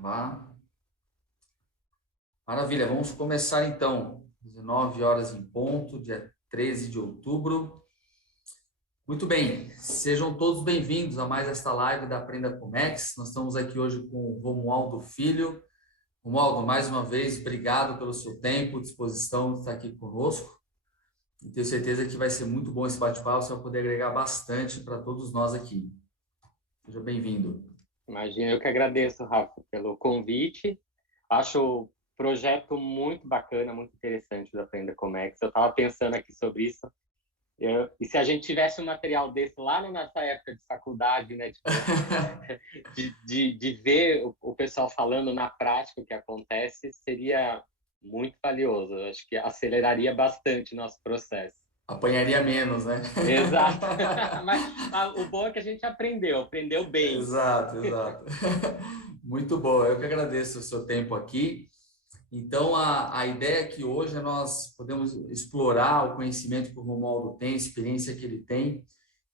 gravar. Maravilha, vamos começar então. 19 horas em ponto, dia 13 de outubro. Muito bem, sejam todos bem-vindos a mais esta live da Aprenda Comex. Nós estamos aqui hoje com o Romualdo Filho. Romualdo, mais uma vez, obrigado pelo seu tempo, disposição de estar aqui conosco. E tenho certeza que vai ser muito bom esse bate-papo, você vai poder agregar bastante para todos nós aqui. Seja bem-vindo. Imagina, eu que agradeço, Rafa, pelo convite. Acho o projeto muito bacana, muito interessante do Aprenda Comex. Eu estava pensando aqui sobre isso. E se a gente tivesse um material desse lá na nossa época de faculdade, né, de ver o pessoal falando na prática o que acontece, seria muito valioso. Eu acho que aceleraria bastante o nosso processo. Apanharia menos, né? Exato. Mas o bom é que a gente aprendeu bem. Exato. Muito bom, eu que agradeço o seu tempo aqui. Então, a ideia aqui hoje é nós podemos explorar o conhecimento que o Romualdo tem, a experiência que ele tem,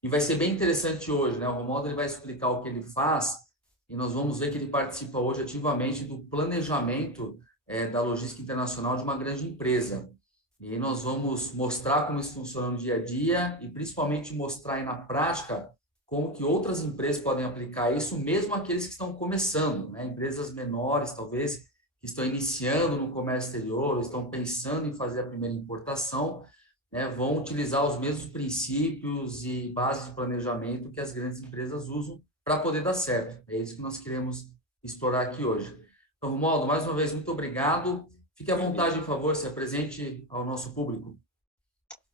e vai ser bem interessante hoje, né? O Romualdo ele vai explicar o que ele faz e nós vamos ver que ele participa hoje ativamente do planejamento da logística internacional de uma grande empresa. E aí nós vamos mostrar como isso funciona no dia a dia e principalmente mostrar aí na prática como que outras empresas podem aplicar isso, mesmo aqueles que estão começando, né? Empresas menores, talvez, que estão iniciando no comércio exterior, ou estão pensando em fazer a primeira importação, né? Vão utilizar os mesmos princípios e bases de planejamento que as grandes empresas usam para poder dar certo. É isso que nós queremos explorar aqui hoje. Então, Romualdo, mais uma vez, muito obrigado. Fique à vontade, por favor, se apresente ao nosso público.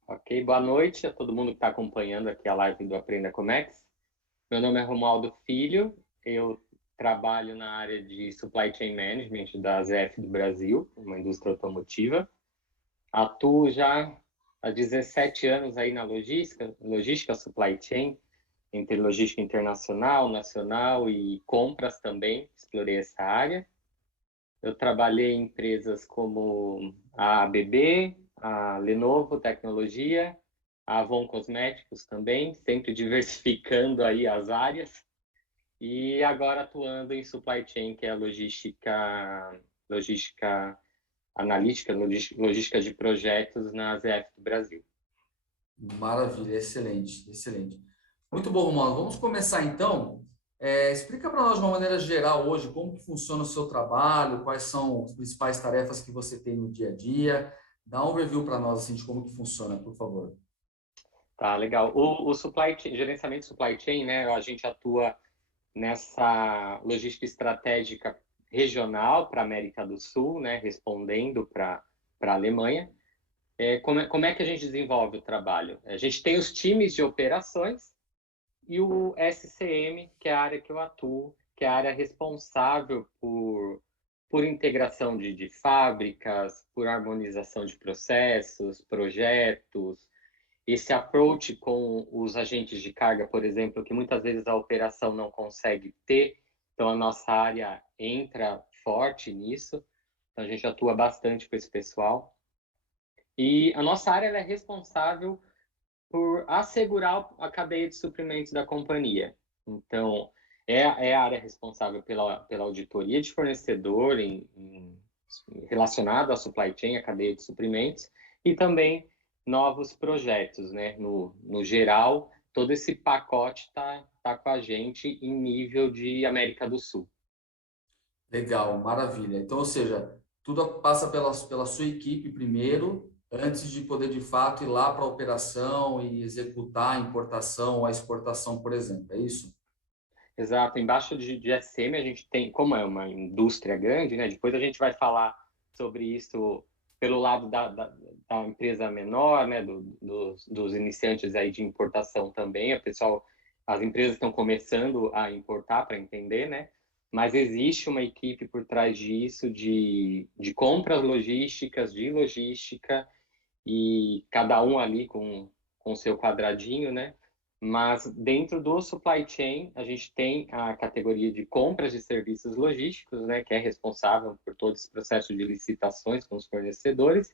Ok, boa noite a todo mundo que está acompanhando aqui a live do Aprenda Comex. Meu nome é Romualdo Filho, eu trabalho na área de Supply Chain Management da ZF do Brasil, uma indústria automotiva. Atuo já há 17 anos aí na logística Supply Chain, entre logística internacional, nacional e compras também, explorei essa área. Eu trabalhei em empresas como a ABB, a Lenovo Tecnologia, a Avon Cosméticos também, sempre diversificando aí as áreas. E agora atuando em supply chain, que é a logística analítica, logística de projetos na ZF do Brasil. Maravilha, excelente. Muito bom, Romualdo. Vamos começar então. Explica para nós de uma maneira geral hoje como que funciona o seu trabalho, quais são as principais tarefas que você tem no dia a dia. Dá um review para nós assim, de como que funciona, por favor. Tá, legal. O supply chain, gerenciamento de supply chain, né? A gente atua nessa logística estratégica regional para a América do Sul, né? Respondendo para a Alemanha. Como é que a gente desenvolve o trabalho? A gente tem os times de operações e o SCM, que é a área que eu atuo, que é a área responsável por integração de fábricas, por harmonização de processos, projetos, esse approach com os agentes de carga, por exemplo, que muitas vezes a operação não consegue ter, então a nossa área entra forte nisso, então a gente atua bastante com esse pessoal. E a nossa área é responsável por assegurar a cadeia de suprimentos da companhia. Então, é a área responsável pela auditoria de fornecedor relacionado à supply chain, a cadeia de suprimentos, e também novos projetos, né? No geral, todo esse pacote tá com a gente em nível de América do Sul. Legal, maravilha. Então, ou seja, tudo passa pela sua equipe primeiro, antes de poder de fato ir lá para a operação e executar a importação ou a exportação, por exemplo. É isso? Exato, embaixo de SM a gente tem, como é uma indústria grande, né? Depois a gente vai falar sobre isso pelo lado da empresa menor, né? Dos iniciantes aí de importação também. As empresas estão começando a importar para entender, né? Mas existe uma equipe por trás disso de compras logísticas, de logística, e cada um ali com o seu quadradinho, né? Mas dentro do supply chain, a gente tem a categoria de compras de serviços logísticos, né, que é responsável por todo esse processo de licitações com os fornecedores,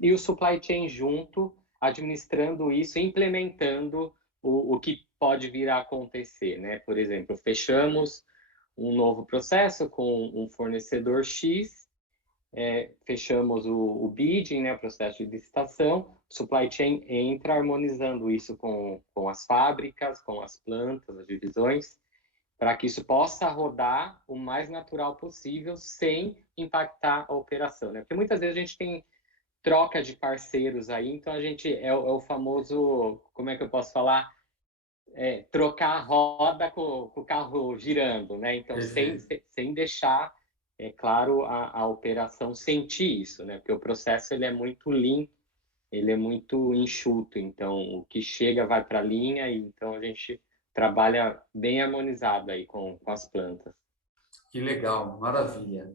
e o supply chain junto, administrando isso, implementando o que pode vir a acontecer, né? Por exemplo, fechamos um novo processo com um fornecedor X, fechamos o bidding, né, o processo de licitação, supply chain entra harmonizando isso com as fábricas, com as plantas, as divisões, para que isso possa rodar o mais natural possível sem impactar a operação, né? Porque muitas vezes a gente tem troca de parceiros aí, então a gente é o famoso, como é que eu posso falar? Trocar a roda com o carro girando, né? Então, Perfeito. sem deixar, é claro, a operação sentir isso, né? Porque o processo ele é muito lean, ele é muito enxuto, então o que chega vai para a linha, e então a gente trabalha bem harmonizado aí com as plantas. Que legal, maravilha.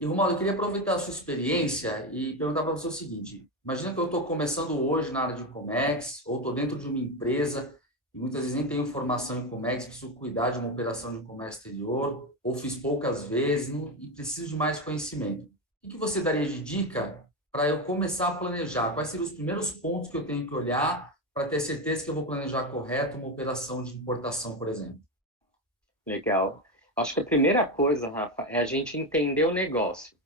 E, Romualdo, eu queria aproveitar a sua experiência e perguntar para você o seguinte: imagina que eu estou começando hoje na área de Comex, ou estou dentro de uma empresa e muitas vezes nem tenho formação em Comex, preciso cuidar de uma operação de comércio exterior, ou fiz poucas vezes e preciso de mais conhecimento. O que você daria de dica para eu começar a planejar? Quais seriam os primeiros pontos que eu tenho que olhar para ter certeza que eu vou planejar correto uma operação de importação, por exemplo? Legal. Acho que a primeira coisa, Rafa, é a gente entender o negócio,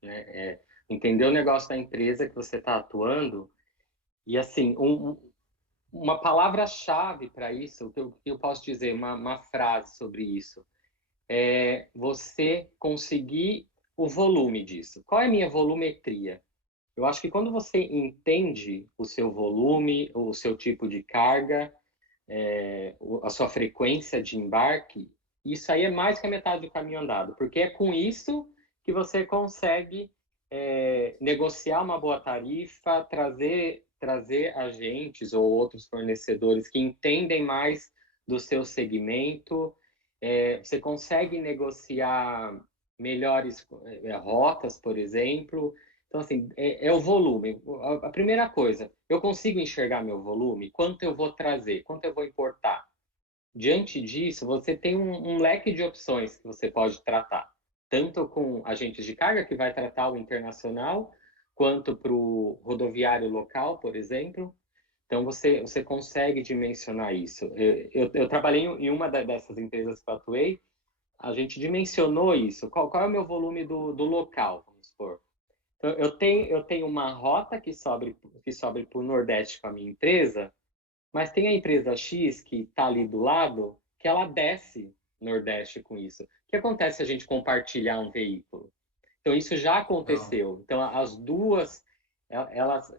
né? Entender o negócio da empresa que você está atuando. E assim, uma palavra-chave para isso, o que eu posso dizer, uma frase sobre isso, é você conseguir o volume disso. Qual é a minha volumetria? Eu acho que quando você entende o seu volume, o seu tipo de carga, a sua frequência de embarque, isso aí é mais que a metade do caminho andado, porque é com isso que você consegue negociar uma boa tarifa, trazer agentes ou outros fornecedores que entendem mais do seu segmento, você consegue negociar melhores rotas, por exemplo. Então, assim, é o volume. A primeira coisa, eu consigo enxergar meu volume? Quanto eu vou trazer? Quanto eu vou importar? Diante disso, você tem um leque de opções que você pode tratar, tanto com agentes de carga, que vai tratar o internacional, quanto para o rodoviário local, por exemplo. Então, você consegue dimensionar isso. Eu trabalhei em uma dessas empresas que eu atuei, a gente dimensionou isso. Qual é o meu volume do local, vamos supor? Então, eu tenho uma rota que sobe para o Nordeste com a minha empresa, mas tem a empresa X que está ali do lado, que ela desce Nordeste com isso. O que acontece se a gente compartilhar um veículo? Então, isso já Então, aconteceu. Então, as duas, elas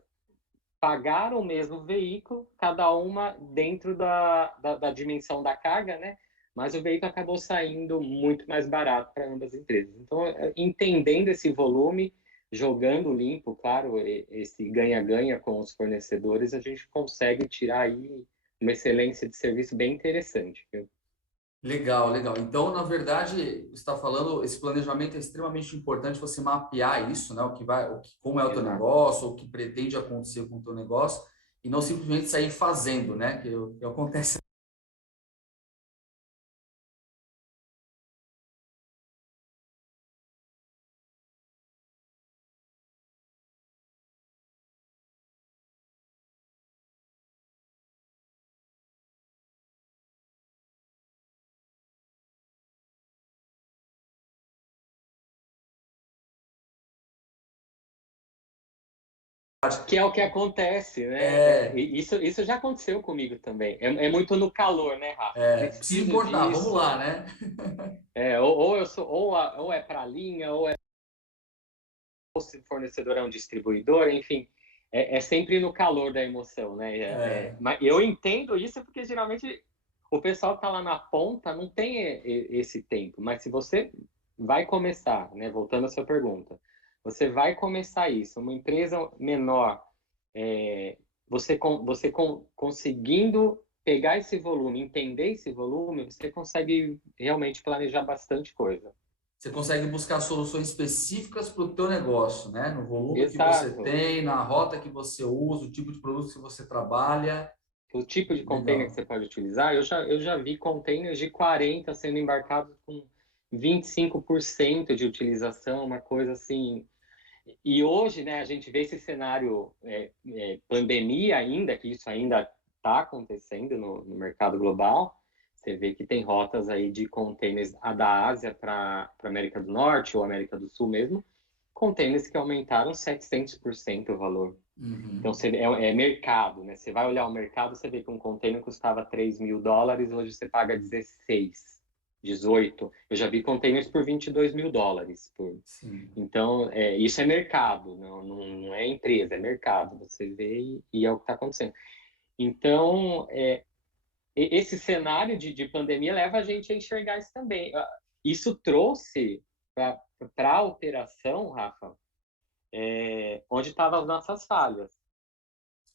pagaram o mesmo veículo, cada uma dentro da dimensão da carga, né? Mas o veículo acabou saindo muito mais barato para ambas as empresas. Então, entendendo esse volume, jogando limpo, claro, esse ganha-ganha com os fornecedores, a gente consegue tirar aí uma excelência de serviço bem interessante. Viu? legal, legal. Então, na verdade, você está falando, esse planejamento é extremamente importante você mapear isso, né? O que vai, como é o teu Exato. negócio, o que pretende acontecer com o teu negócio, e não simplesmente sair fazendo, né? Que acontece. Que é o que acontece, né? É, Isso já aconteceu comigo também. É muito no calor, né, Rafa? preciso Preciso importar, vamos disso. lá, né? Ou eu sou, ou é para linha, ou se o fornecedor é um distribuidor, enfim, é sempre no calor da emoção, né? É, Mas eu entendo isso porque geralmente o pessoal que está lá na ponta não tem esse tempo. Mas se você vai começar, né? Voltando à sua pergunta, você vai começar isso, uma empresa menor, você conseguindo pegar esse volume, entender esse volume, você consegue realmente planejar bastante coisa. você consegue buscar soluções específicas para o teu negócio, né? No volume que você Exato. tem, na rota que você usa, o tipo de produto que você trabalha. O tipo de container que Legal. você pode utilizar, eu já vi containers de 40 sendo embarcados com 25% de utilização, uma coisa assim. E hoje, né, a gente vê esse cenário pandemia ainda, que isso ainda está acontecendo no mercado global. Você vê que tem rotas aí de containers da Ásia para a América do Norte ou América do Sul mesmo, containers que aumentaram 700% o valor. Então, Uhum. é mercado, né? Você vai olhar o mercado, você vê que um container custava US$ 3.000, hoje você paga 16, 18. Eu já vi containers por US$ 22.000. Sim. Então, isso é mercado, não é empresa, é mercado. Você vê e é o que está acontecendo. Então, esse cenário de pandemia leva a gente a enxergar isso também. Isso trouxe para a operação, Rafa, onde estavam as nossas falhas.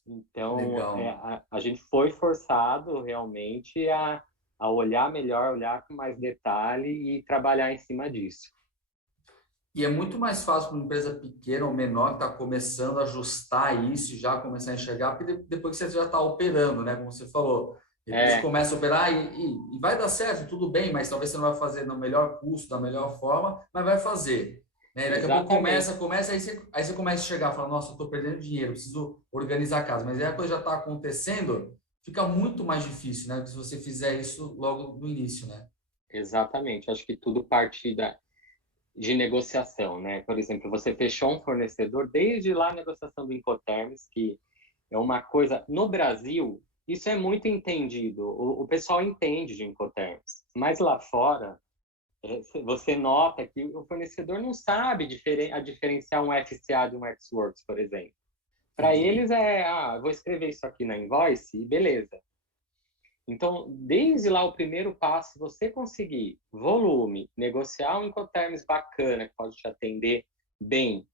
Então, Legal. a gente foi forçado realmente a olhar melhor, olhar com mais detalhe e trabalhar em cima disso. E é muito mais fácil para uma empresa pequena ou menor que está começando a ajustar isso e já começar a enxergar, porque depois que você já está operando, né? Como você falou, depois que É, começa a operar e vai dar certo, tudo bem, mas talvez você não vai fazer no melhor custo, da melhor forma, mas vai fazer. Né? E daqui a pouco exatamente, aí você começa a chegar e fala, nossa, eu estou perdendo dinheiro, preciso organizar a casa. Mas aí a coisa já está acontecendo, fica muito mais difícil, né? Se você fizer isso logo no início, né? exatamente. Acho que tudo parte de negociação, né? Por exemplo, você fechou um fornecedor, desde lá a negociação do Incoterms, que é uma coisa. No Brasil, isso é muito entendido. O pessoal entende de Incoterms, mas lá fora, você nota que o fornecedor não sabe diferenciar um FCA de um Xworks, por exemplo. Para Entendi. eles vou escrever isso aqui na invoice e beleza. Então, desde lá o primeiro passo, você conseguir volume, negociar um Incoterms bacana que pode te atender bem,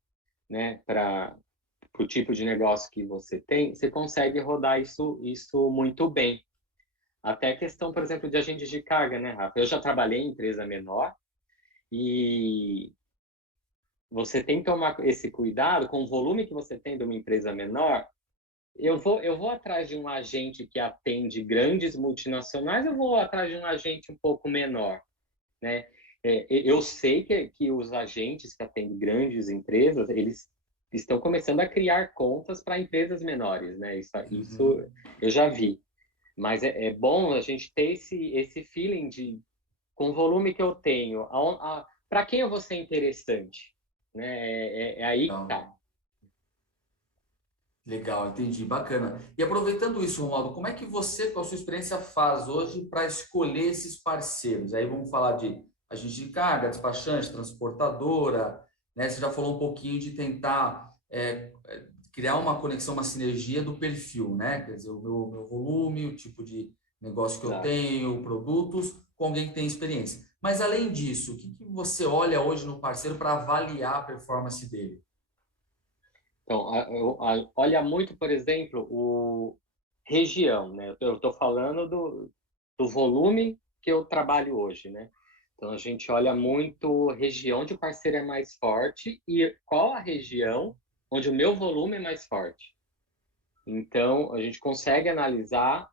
né, para o tipo de negócio que você tem, você consegue rodar isso muito bem. Até a questão, por exemplo, de agentes de carga, né, Rafa? Eu já trabalhei em empresa menor e você tem que tomar esse cuidado com o volume que você tem de uma empresa menor. Eu vou atrás de um agente que atende grandes multinacionais, eu vou atrás de um agente um pouco menor, né? Eu sei que os agentes que atendem grandes empresas, eles estão começando a criar contas para empresas menores, né? Isso Uhum. eu já vi. Mas é bom a gente ter esse feeling com o volume que eu tenho, para quem eu vou ser interessante, né? É aí que Então, tá. legal, entendi, bacana. E aproveitando isso, Romualdo, como é que você, com a sua experiência, faz hoje para escolher esses parceiros? Aí vamos falar de agente de carga, despachante, transportadora, né? Você já falou um pouquinho de tentar criar uma conexão, uma sinergia do perfil, né? Quer dizer, o meu volume, o tipo de negócio que eu Exato. tenho, produtos, com alguém que tem experiência. Mas além disso, o que que você olha hoje no parceiro para avaliar a performance dele? Então, olha muito, por exemplo, o região, né? Eu estou falando do volume que eu trabalho hoje, né? Então, a gente olha muito região onde o parceiro é mais forte e qual a região onde o meu volume é mais forte. Então, a gente consegue analisar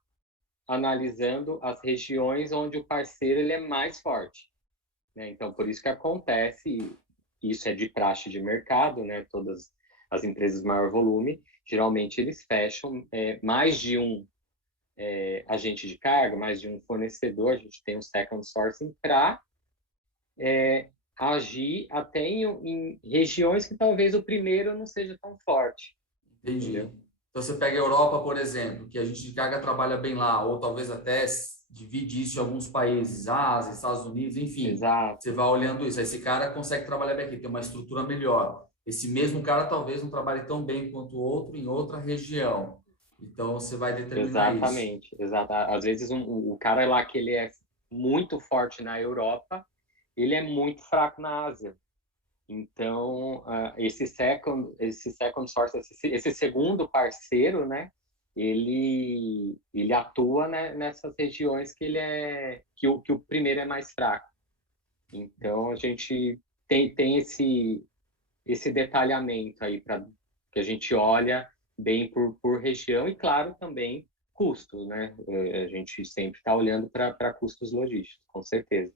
analisando as regiões onde o parceiro ele é mais forte, né? Então, por isso que acontece, isso é de praxe de mercado, né? Todas as empresas de maior volume, geralmente eles fecham mais de um agente de carga, mais de um fornecedor, a gente tem um second sourcing para agir até em regiões que talvez o primeiro não seja tão forte, Entendi. entendeu? Então você pega a Europa, por exemplo, que a gente de carga trabalha bem lá, ou talvez até divide isso em alguns países, Ásia, Estados Unidos, enfim. Exato, Você vai olhando isso. Aí esse cara consegue trabalhar bem aqui, tem uma estrutura melhor. Esse mesmo cara talvez não trabalhe tão bem quanto o outro em outra região. Então você vai determinar isso. exatamente, exato. Às vezes o cara lá que ele é muito forte na Europa, ele é muito fraco na Ásia. Então, esse second source, esse segundo parceiro, né, ele atua, né, nessas regiões que o primeiro é mais fraco. Então, a gente tem esse detalhamento aí para que a gente olha bem por região e, claro, também custos, né? A gente sempre está olhando para custos logísticos, com certeza.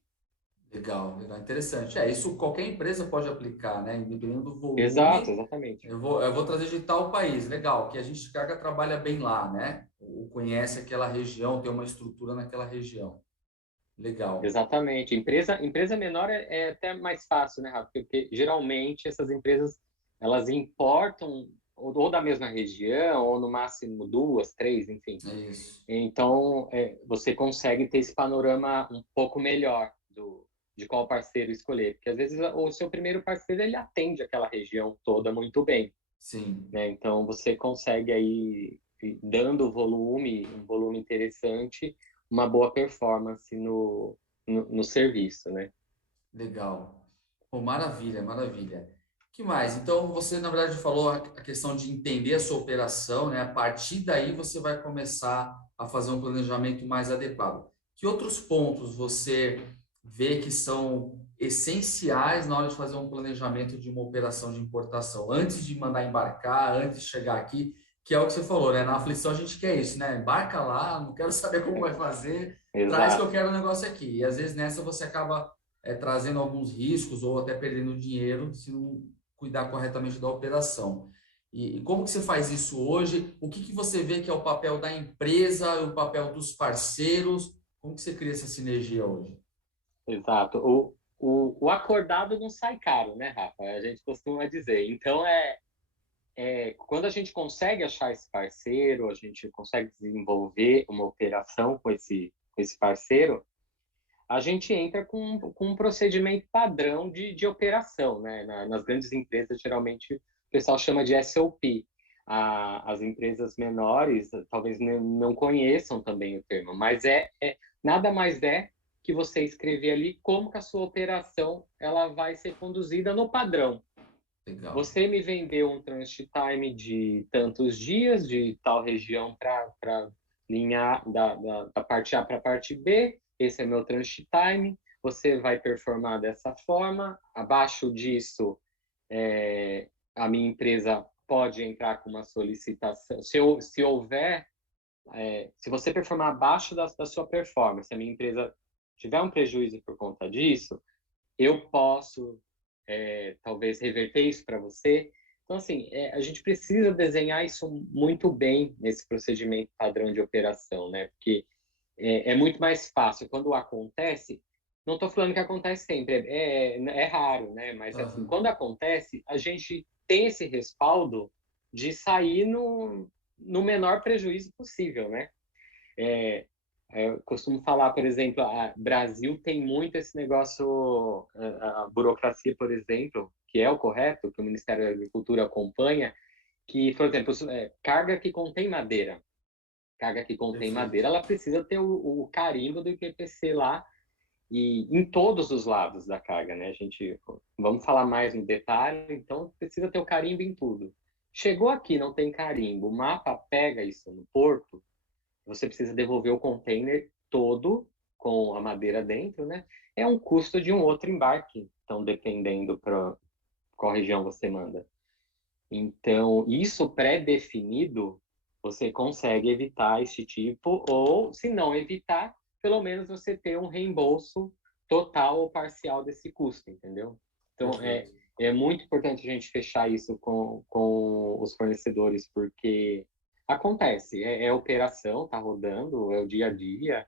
Legal, legal, interessante. Isso qualquer empresa pode aplicar, né? Independente do Exato, volume, exatamente. eu vou trazer de tal país. Legal, que a gente de carga trabalha bem lá, né? Ou conhece aquela região, tem uma estrutura naquela região. Legal. Exatamente. Empresa menor é até mais fácil, né, Rafa? Porque geralmente essas empresas elas importam ou da mesma região, ou no máximo duas, três, enfim. É isso. Então, você consegue ter esse panorama um pouco melhor de qual parceiro escolher. Porque às vezes o seu primeiro parceiro ele atende aquela região toda muito bem, Sim. né? Então você consegue aí, dando volume, um volume interessante, uma boa performance no serviço, né? Legal. Pô, maravilha, maravilha. Que mais? Então, você, na verdade, falou a questão de entender a sua operação, né? A partir daí, você vai começar a fazer um planejamento mais adequado. Que outros pontos você vê que são essenciais na hora de fazer um planejamento de uma operação de importação? Antes de mandar embarcar, antes de chegar aqui, que é o que você falou, né? Na aflição a gente quer isso, né? Embarca lá, não quero saber como vai fazer, traz que eu Exato. quero o negócio aqui. E às vezes nessa você acaba trazendo alguns riscos ou até perdendo dinheiro se não cuidar corretamente da operação. E como que você faz isso hoje? O que que você vê que é o papel da empresa, o papel dos parceiros? Como que você cria essa sinergia hoje? Exato. O acordado não sai caro, né, Rafa? A gente costuma dizer. Então, quando a gente consegue achar esse parceiro, a gente consegue desenvolver uma operação com esse parceiro, a gente entra com um procedimento padrão de operação, né? Nas grandes empresas, geralmente, o pessoal chama de SOP. As empresas menores talvez não conheçam também o termo, mas nada mais que você escrever ali como que a sua operação ela vai ser conduzida no padrão. Legal. Você me vendeu um transit time de tantos dias, de tal região para linha da parte A para a parte B. Esse é meu transit time. Você vai performar dessa forma. Abaixo disso, a minha empresa pode entrar com uma solicitação. Se houver, se você performar abaixo da sua performance, a minha empresa tiver um prejuízo por conta disso, eu posso talvez reverter isso para você. Então, assim, a gente precisa desenhar isso muito bem nesse procedimento padrão de operação, né? Porque é muito mais fácil. Quando acontece, não estou falando que acontece sempre, é raro, né? Mas, assim, Aham. quando acontece, a gente tem esse respaldo de sair no menor prejuízo possível, né? É, eu costumo falar, por exemplo, a Brasil tem muito esse negócio, a burocracia, por exemplo, que é o correto, que o Ministério da Agricultura acompanha, que, por exemplo, carga que contém Perfeito. madeira, ela precisa ter o carimbo do IPPC lá e em todos os lados da carga, né? A gente, vamos falar mais no detalhe, então precisa ter o carimbo em tudo. Chegou aqui, não tem carimbo, o mapa pega isso no porto, você precisa devolver o container todo com a madeira dentro, né? É um custo de um outro embarque, então dependendo para qual região você manda. Então, isso pré-definido, você consegue evitar esse tipo, ou se não evitar, pelo menos você ter um reembolso total ou parcial desse custo, entendeu? Então, Perfeito. é muito importante a gente fechar isso com os fornecedores, porque acontece, é operação, tá rodando, é o dia a dia,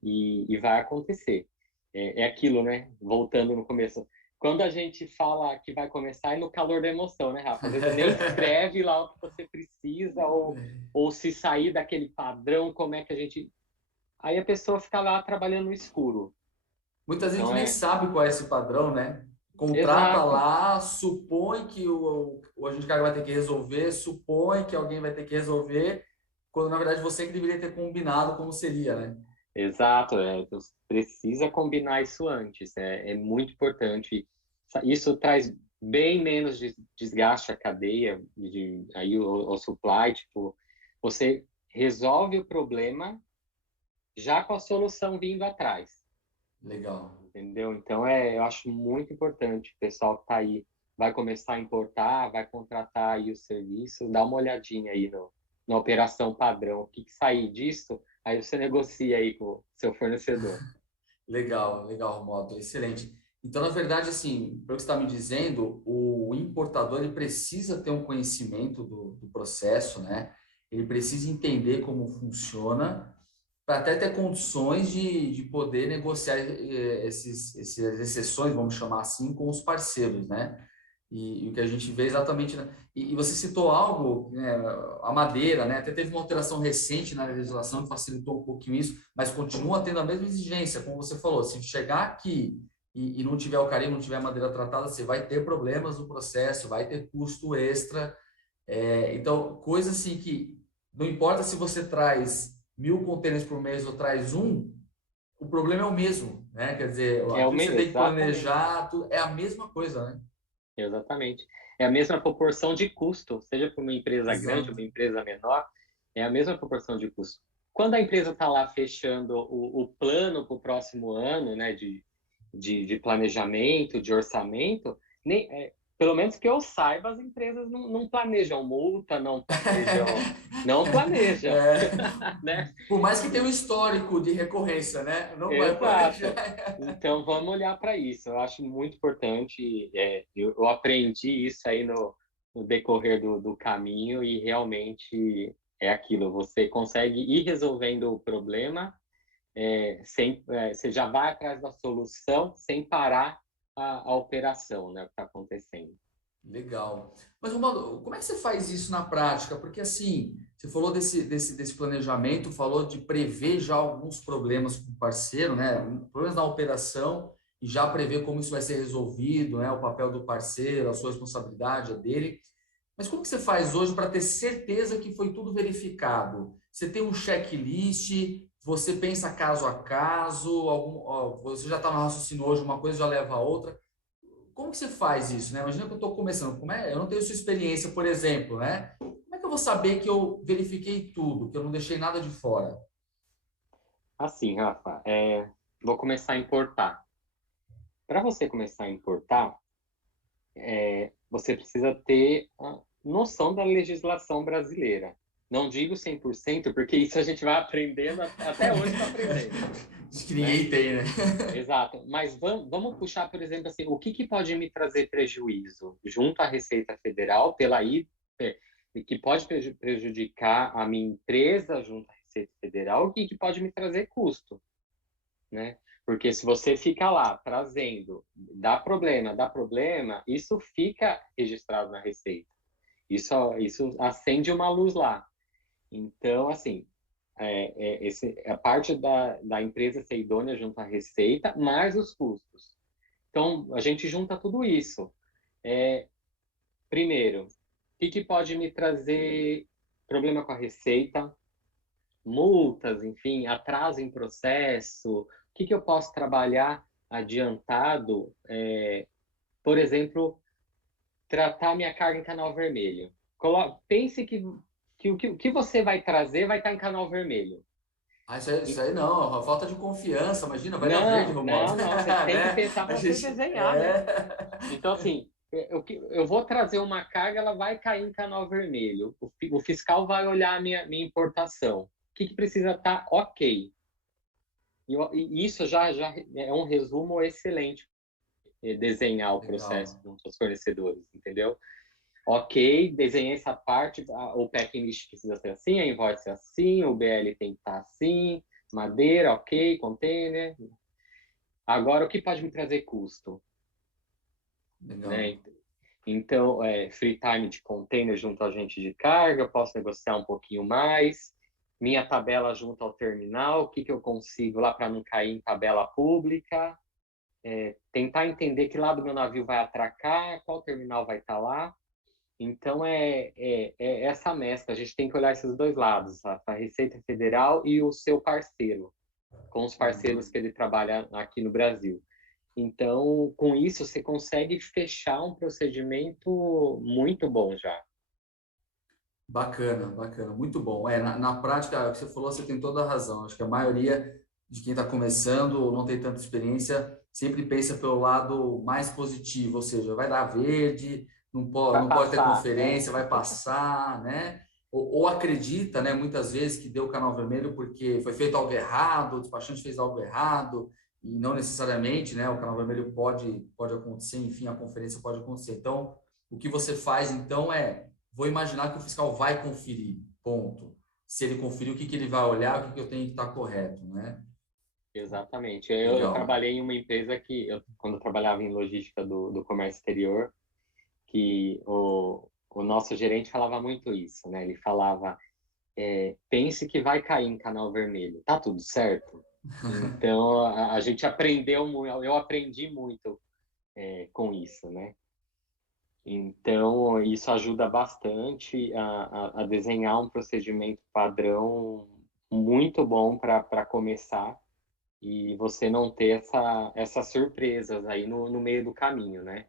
e vai acontecer. É aquilo, né? Voltando no começo, quando a gente fala que vai começar é no calor da emoção, né, Rafa? Às vezes nem escreve lá o que você precisa, ou se sair daquele padrão, como é que a gente. Aí a pessoa fica lá trabalhando no escuro. Muita gente Então nem sabe qual é esse padrão, né? Contrata exato, lá, supõe que o agente de carga vai ter que resolver, supõe que alguém vai ter que resolver, quando na verdade você que deveria ter combinado como seria, né? exato. Você precisa combinar isso antes. É muito importante. Isso traz bem menos desgaste à cadeia, aí o supply, tipo, você resolve o problema já com a solução vindo atrás, Legal. entendeu? Então, eu acho muito importante o pessoal que está aí, vai começar a importar, vai contratar aí o serviço, dá uma olhadinha aí na operação padrão, o que sair disso, aí você negocia aí com o seu fornecedor. Legal, legal, Romualdo, excelente. Então, na verdade, assim, pelo que você está me dizendo, o importador ele precisa ter um conhecimento do processo, né? Ele precisa entender como funciona para até ter condições de poder negociar essas exceções, vamos chamar assim, com os parceiros, né? E o que a gente vê exatamente. E você citou algo, né, a madeira, né? Até teve uma alteração recente na legislação que facilitou um pouquinho isso, mas continua tendo a mesma exigência, como você falou. Se chegar aqui e não tiver o carimbo, não tiver a madeira tratada, você vai ter problemas no processo, vai ter custo extra. Então, coisa assim que não importa se você traz 1.000 contêineres por mês ou traz um, o problema é o mesmo, né? Quer dizer, aquilo que você tem que Exatamente. planejar, é a mesma coisa, né? Exatamente. É a mesma proporção de custo, seja para uma empresa grande ou Exato. uma empresa menor, é a mesma proporção de custo. Quando a empresa está lá fechando o plano para o próximo ano, né, de planejamento, de orçamento, pelo menos que eu saiba, as empresas não planejam multa, não planejam, É, né? por mais que tenha um histórico de recorrência, né? Não vai planejar. Exato. Então, vamos olhar para isso. Eu acho muito importante. Eu aprendi isso aí no decorrer do caminho e realmente é aquilo. Você consegue ir resolvendo o problema, você já vai atrás da solução sem parar a operação, né? O que está acontecendo. Legal. Mas, Romualdo, como é que você faz isso na prática? Porque, assim, você falou desse planejamento, falou de prever já alguns problemas com o parceiro, né? Problemas na operação e já prever como isso vai ser resolvido, né? O papel do parceiro, a sua responsabilidade, a dele. Mas como que você faz hoje para ter certeza que foi tudo verificado? Você tem um checklist, você pensa caso a caso, você já está no raciocínio hoje, uma coisa já leva a outra. Como que você faz isso, né? Imagina que eu estou começando, eu não tenho sua experiência, por exemplo, né? Como é que eu vou saber que eu verifiquei tudo, que eu não deixei nada de fora? Assim, Rafa, vou começar a importar. Para você começar a importar, você precisa ter a noção da legislação brasileira. Não digo 100%, porque isso a gente vai aprendendo, até hoje está aprendendo, Acho que né? ninguém tem, né? Exato. Mas vamos puxar, por exemplo, assim, o que pode me trazer prejuízo junto à Receita Federal, que pode prejudicar a minha empresa junto à Receita Federal, o que pode me trazer custo, né? Porque se você fica lá trazendo, dá problema, isso fica registrado na Receita. Isso acende uma luz lá. Então, assim, a parte da empresa ser idônea junto à Receita, mais os custos. Então, a gente junta tudo isso. Primeiro, o que pode me trazer problema com a Receita? Multas, enfim, atraso em processo, o que eu posso trabalhar adiantado, por exemplo, tratar minha carga em canal vermelho. Pense que o que você vai trazer vai estar em canal vermelho. Ah, isso aí não, a falta de confiança, imagina, vai dar verde, Não, Romualdo. não, não, você tem que né? pensar A para você gente, desenhar, né? Então, assim, eu vou trazer uma carga, ela vai cair em canal vermelho. O fiscal vai olhar a minha importação. O que precisa estar ok? E isso já é um resumo excelente, desenhar o processo Legal. com os fornecedores, entendeu? Ok, desenhei essa parte, o packing list precisa ser assim, a invoice é assim, o BL tem que estar assim, madeira, ok, container. Agora, o que pode me trazer custo? Legal. Né? Então, free time de container junto ao agente de carga, posso negociar um pouquinho mais. Minha tabela junto ao terminal, o que eu consigo lá para não cair em tabela pública. Tentar entender que lado do meu navio vai atracar, qual terminal vai estar lá. Então, é essa mescla. A gente tem que olhar esses dois lados, a Receita Federal e o seu parceiro, com os parceiros Uhum. que ele trabalha aqui no Brasil. Então, com isso, você consegue fechar um procedimento muito bom já. Bacana, bacana, muito bom. Na prática, o que você falou, você tem toda a razão. Acho que a maioria de quem está começando ou não tem tanta experiência sempre pensa pelo lado mais positivo, ou seja, vai dar verde, Vai não pode ter passar, né? conferência, vai passar, né? Ou acredita, né, muitas vezes que deu canal vermelho porque foi feito algo errado, o despachante fez algo errado, e não necessariamente, né, o canal vermelho pode acontecer, enfim, a conferência pode acontecer. Então, o que você faz, então, vou imaginar que o fiscal vai conferir, ponto. se ele conferir, o que ele vai olhar, o que eu tenho que estar correto, né? Exatamente. Eu Legal. trabalhei em uma empresa quando eu trabalhava em logística do comércio exterior, que o nosso gerente falava muito isso, né? Ele falava, pense que vai cair em canal vermelho, tá tudo certo? Então, a gente aprendeu muito, eu aprendi muito com isso, né? Então, isso ajuda bastante a desenhar um procedimento padrão muito bom para começar e você não ter essas surpresas aí no meio do caminho, né?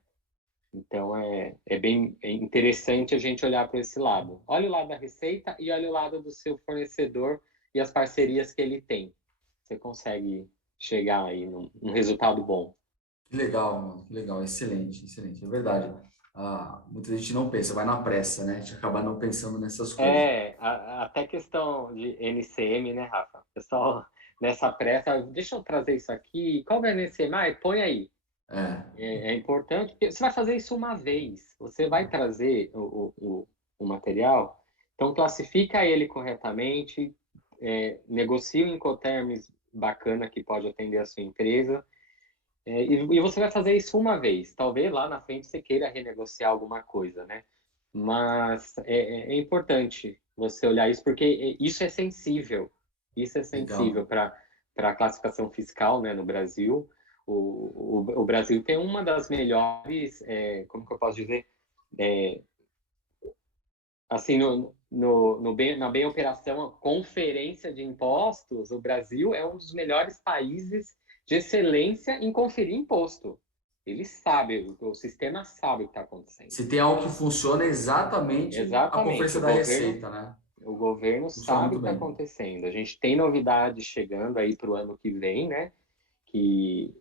Então, é bem interessante a gente olhar para esse lado. Olha o lado da receita e olha o lado do seu fornecedor e as parcerias que ele tem. Você consegue chegar aí num resultado bom. Que legal, mano. Que legal. Excelente, excelente. É verdade. Muita gente não pensa, vai na pressa, né? A gente acaba não pensando nessas coisas. Até questão de NCM, né, Rafa? O pessoal, nessa pressa, deixa eu trazer isso aqui. Qual é o NCM? Põe aí. É, É importante, porque você vai fazer isso uma vez. Você vai trazer o material, então classifica ele corretamente, negocia um Incoterms bacana que pode atender a sua empresa, e você vai fazer isso uma vez. Talvez lá na frente você queira renegociar alguma coisa, né? Mas é importante você olhar isso, porque isso é sensível. Isso é sensível legal. para a classificação fiscal, né, no Brasil. O Brasil tem uma das melhores, como que eu posso dizer? É, assim, na bem operação, a conferência de impostos, o Brasil é um dos melhores países de excelência em conferir imposto. Ele sabe, o sistema sabe o que está acontecendo. Se tem algo que funciona, é exatamente a Exatamente, Conferência da Receita, né? o governo Funciona sabe o muito que está bem. acontecendo. A gente tem novidades chegando aí para o ano que vem, né? Que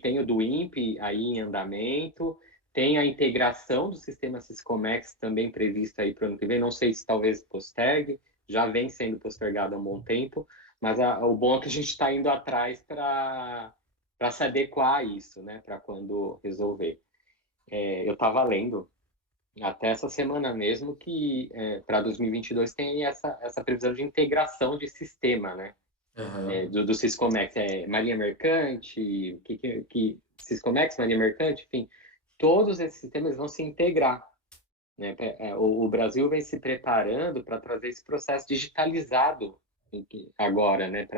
tem o do INPE aí em andamento, tem a integração do sistema Siscomex também prevista aí para o ano que vem. Não sei se talvez postergue, já vem sendo postergado há um bom tempo, mas o bom é que a gente está indo atrás para se adequar a isso, né? Para quando resolver. Eu estava lendo até essa semana mesmo que para 2022 tem essa previsão de integração de sistema, né? Aham. Do Siscomex, Marinha Mercante, Siscomex, Marinha Mercante, enfim, todos esses sistemas vão se integrar, né? O Brasil vem se preparando para trazer esse processo digitalizado agora, né?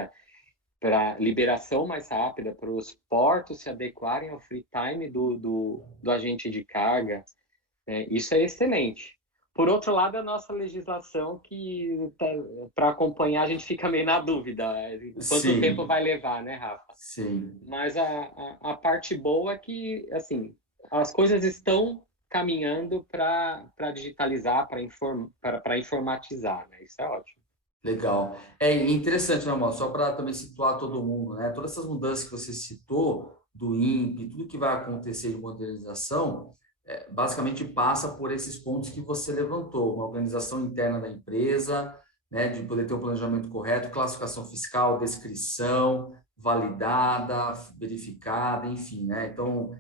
Para liberação mais rápida, para os portos se adequarem ao free time do agente de carga, isso é excelente. Por outro lado, a nossa legislação que para acompanhar a gente fica meio na dúvida quanto tempo Sim, vai levar, né, Rafa? sim. Mas a parte boa é que assim as coisas estão caminhando para digitalizar, para informatizar, né? Isso é ótimo. Legal. É interessante, meu irmão, só para também situar todo mundo, né? Todas essas mudanças que você citou, do INPE, tudo que vai acontecer de modernização, basicamente passa por esses pontos que você levantou, uma organização interna da empresa, né? De poder ter um planejamento correto, classificação fiscal, descrição, validada, verificada, enfim, né? Então,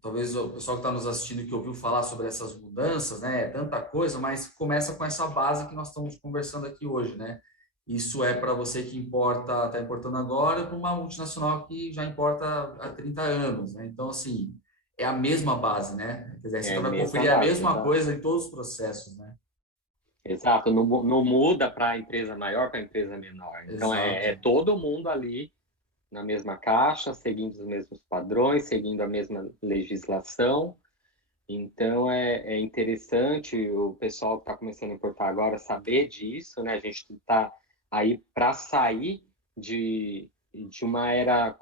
talvez o pessoal que está nos assistindo que ouviu falar sobre essas mudanças, né? É tanta coisa, mas começa com essa base que nós estamos conversando aqui hoje, né? Isso é para você que importa, está importando agora, para uma multinacional que já importa há 30 anos, né? Então, assim, é a mesma base, né? Quer dizer, É você a vai mesma conferir a base, mesma exato. coisa em todos os processos, né? Exato, não muda para a empresa maior para a empresa menor. Então é Exato. todo mundo ali na mesma caixa, seguindo os mesmos padrões, seguindo a mesma legislação. Então é interessante o pessoal que está começando a importar agora saber disso, né? A gente está aí para sair de uma era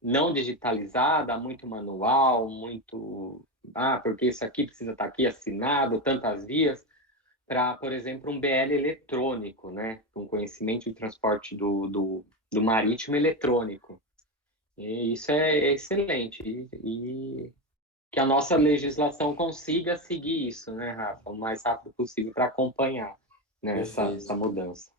não digitalizada, muito manual, muito porque isso aqui precisa estar aqui assinado, tantas vias, para, por exemplo, um BL eletrônico, né? Um conhecimento de transporte do marítimo eletrônico. E isso é excelente. E que a nossa legislação consiga seguir isso, né, Rafa, o mais rápido possível para acompanhar, né, essa Perfeito. mudança.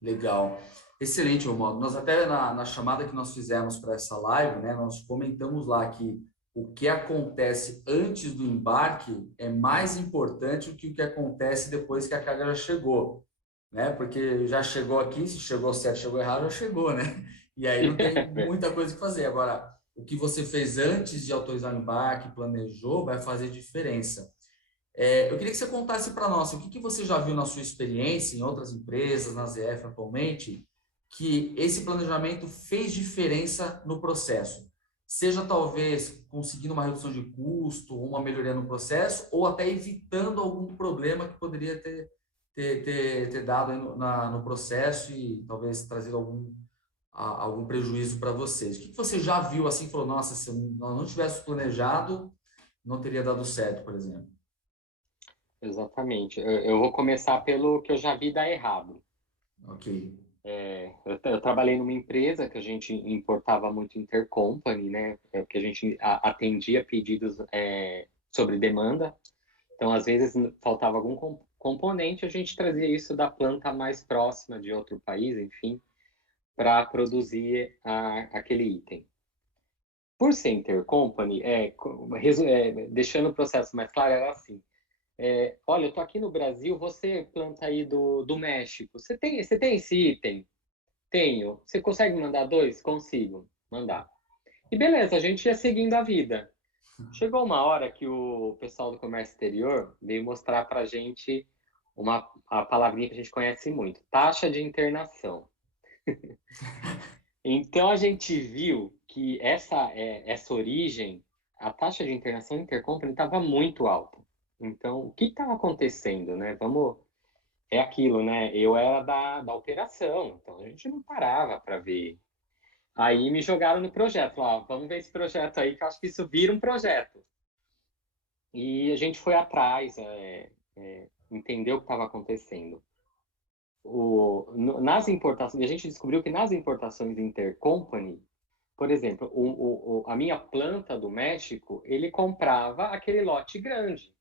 Legal. Excelente, Romualdo. Nós até na chamada que nós fizemos para essa live, né, nós comentamos lá que o que acontece antes do embarque é mais importante do que o que acontece depois que a carga já chegou. né? Porque já chegou aqui, se chegou certo, chegou errado, já chegou, né? E aí não tem muita coisa que fazer. Agora, o que você fez antes de autorizar o embarque, planejou, vai fazer diferença. Eu queria que você contasse para nós o que você já viu na sua experiência em outras empresas, na ZF atualmente, que esse planejamento fez diferença no processo. Seja talvez conseguindo uma redução de custo, uma melhoria no processo, ou até evitando algum problema que poderia ter dado aí no processo e talvez trazido algum prejuízo para vocês. O que você já viu assim, falou, nossa, se nós não tivéssemos planejado, não teria dado certo, por exemplo? Exatamente. Eu vou começar pelo que eu já vi dar errado. Ok. Eu trabalhei numa empresa que a gente importava muito intercompany, né? Que a gente atendia pedidos sobre demanda. Então, às vezes, faltava algum componente, a gente trazia isso da planta mais próxima de outro país, enfim, para produzir aquele item. Por ser intercompany, deixando o processo mais claro, era assim. Olha, eu estou aqui no Brasil, você planta aí do México. Você tem esse item? Tenho. Você consegue mandar dois? Consigo mandar. E beleza, a gente ia seguindo a vida. Chegou uma hora que o pessoal do comércio exterior veio mostrar para a gente a palavrinha que a gente conhece muito, taxa de internação. Então a gente viu que essa origem, a taxa de internação intercompany estava muito alta. Então, o que estava acontecendo, né? É aquilo, né? Eu era da operação, então a gente não parava para ver. Aí me jogaram no projeto, lá, vamos ver esse projeto aí, que eu acho que isso vira um projeto. E a gente foi atrás, entender o que estava acontecendo. Nas importações, a gente descobriu que nas importações intercompany, por exemplo, a minha planta do México, ele comprava aquele lote grande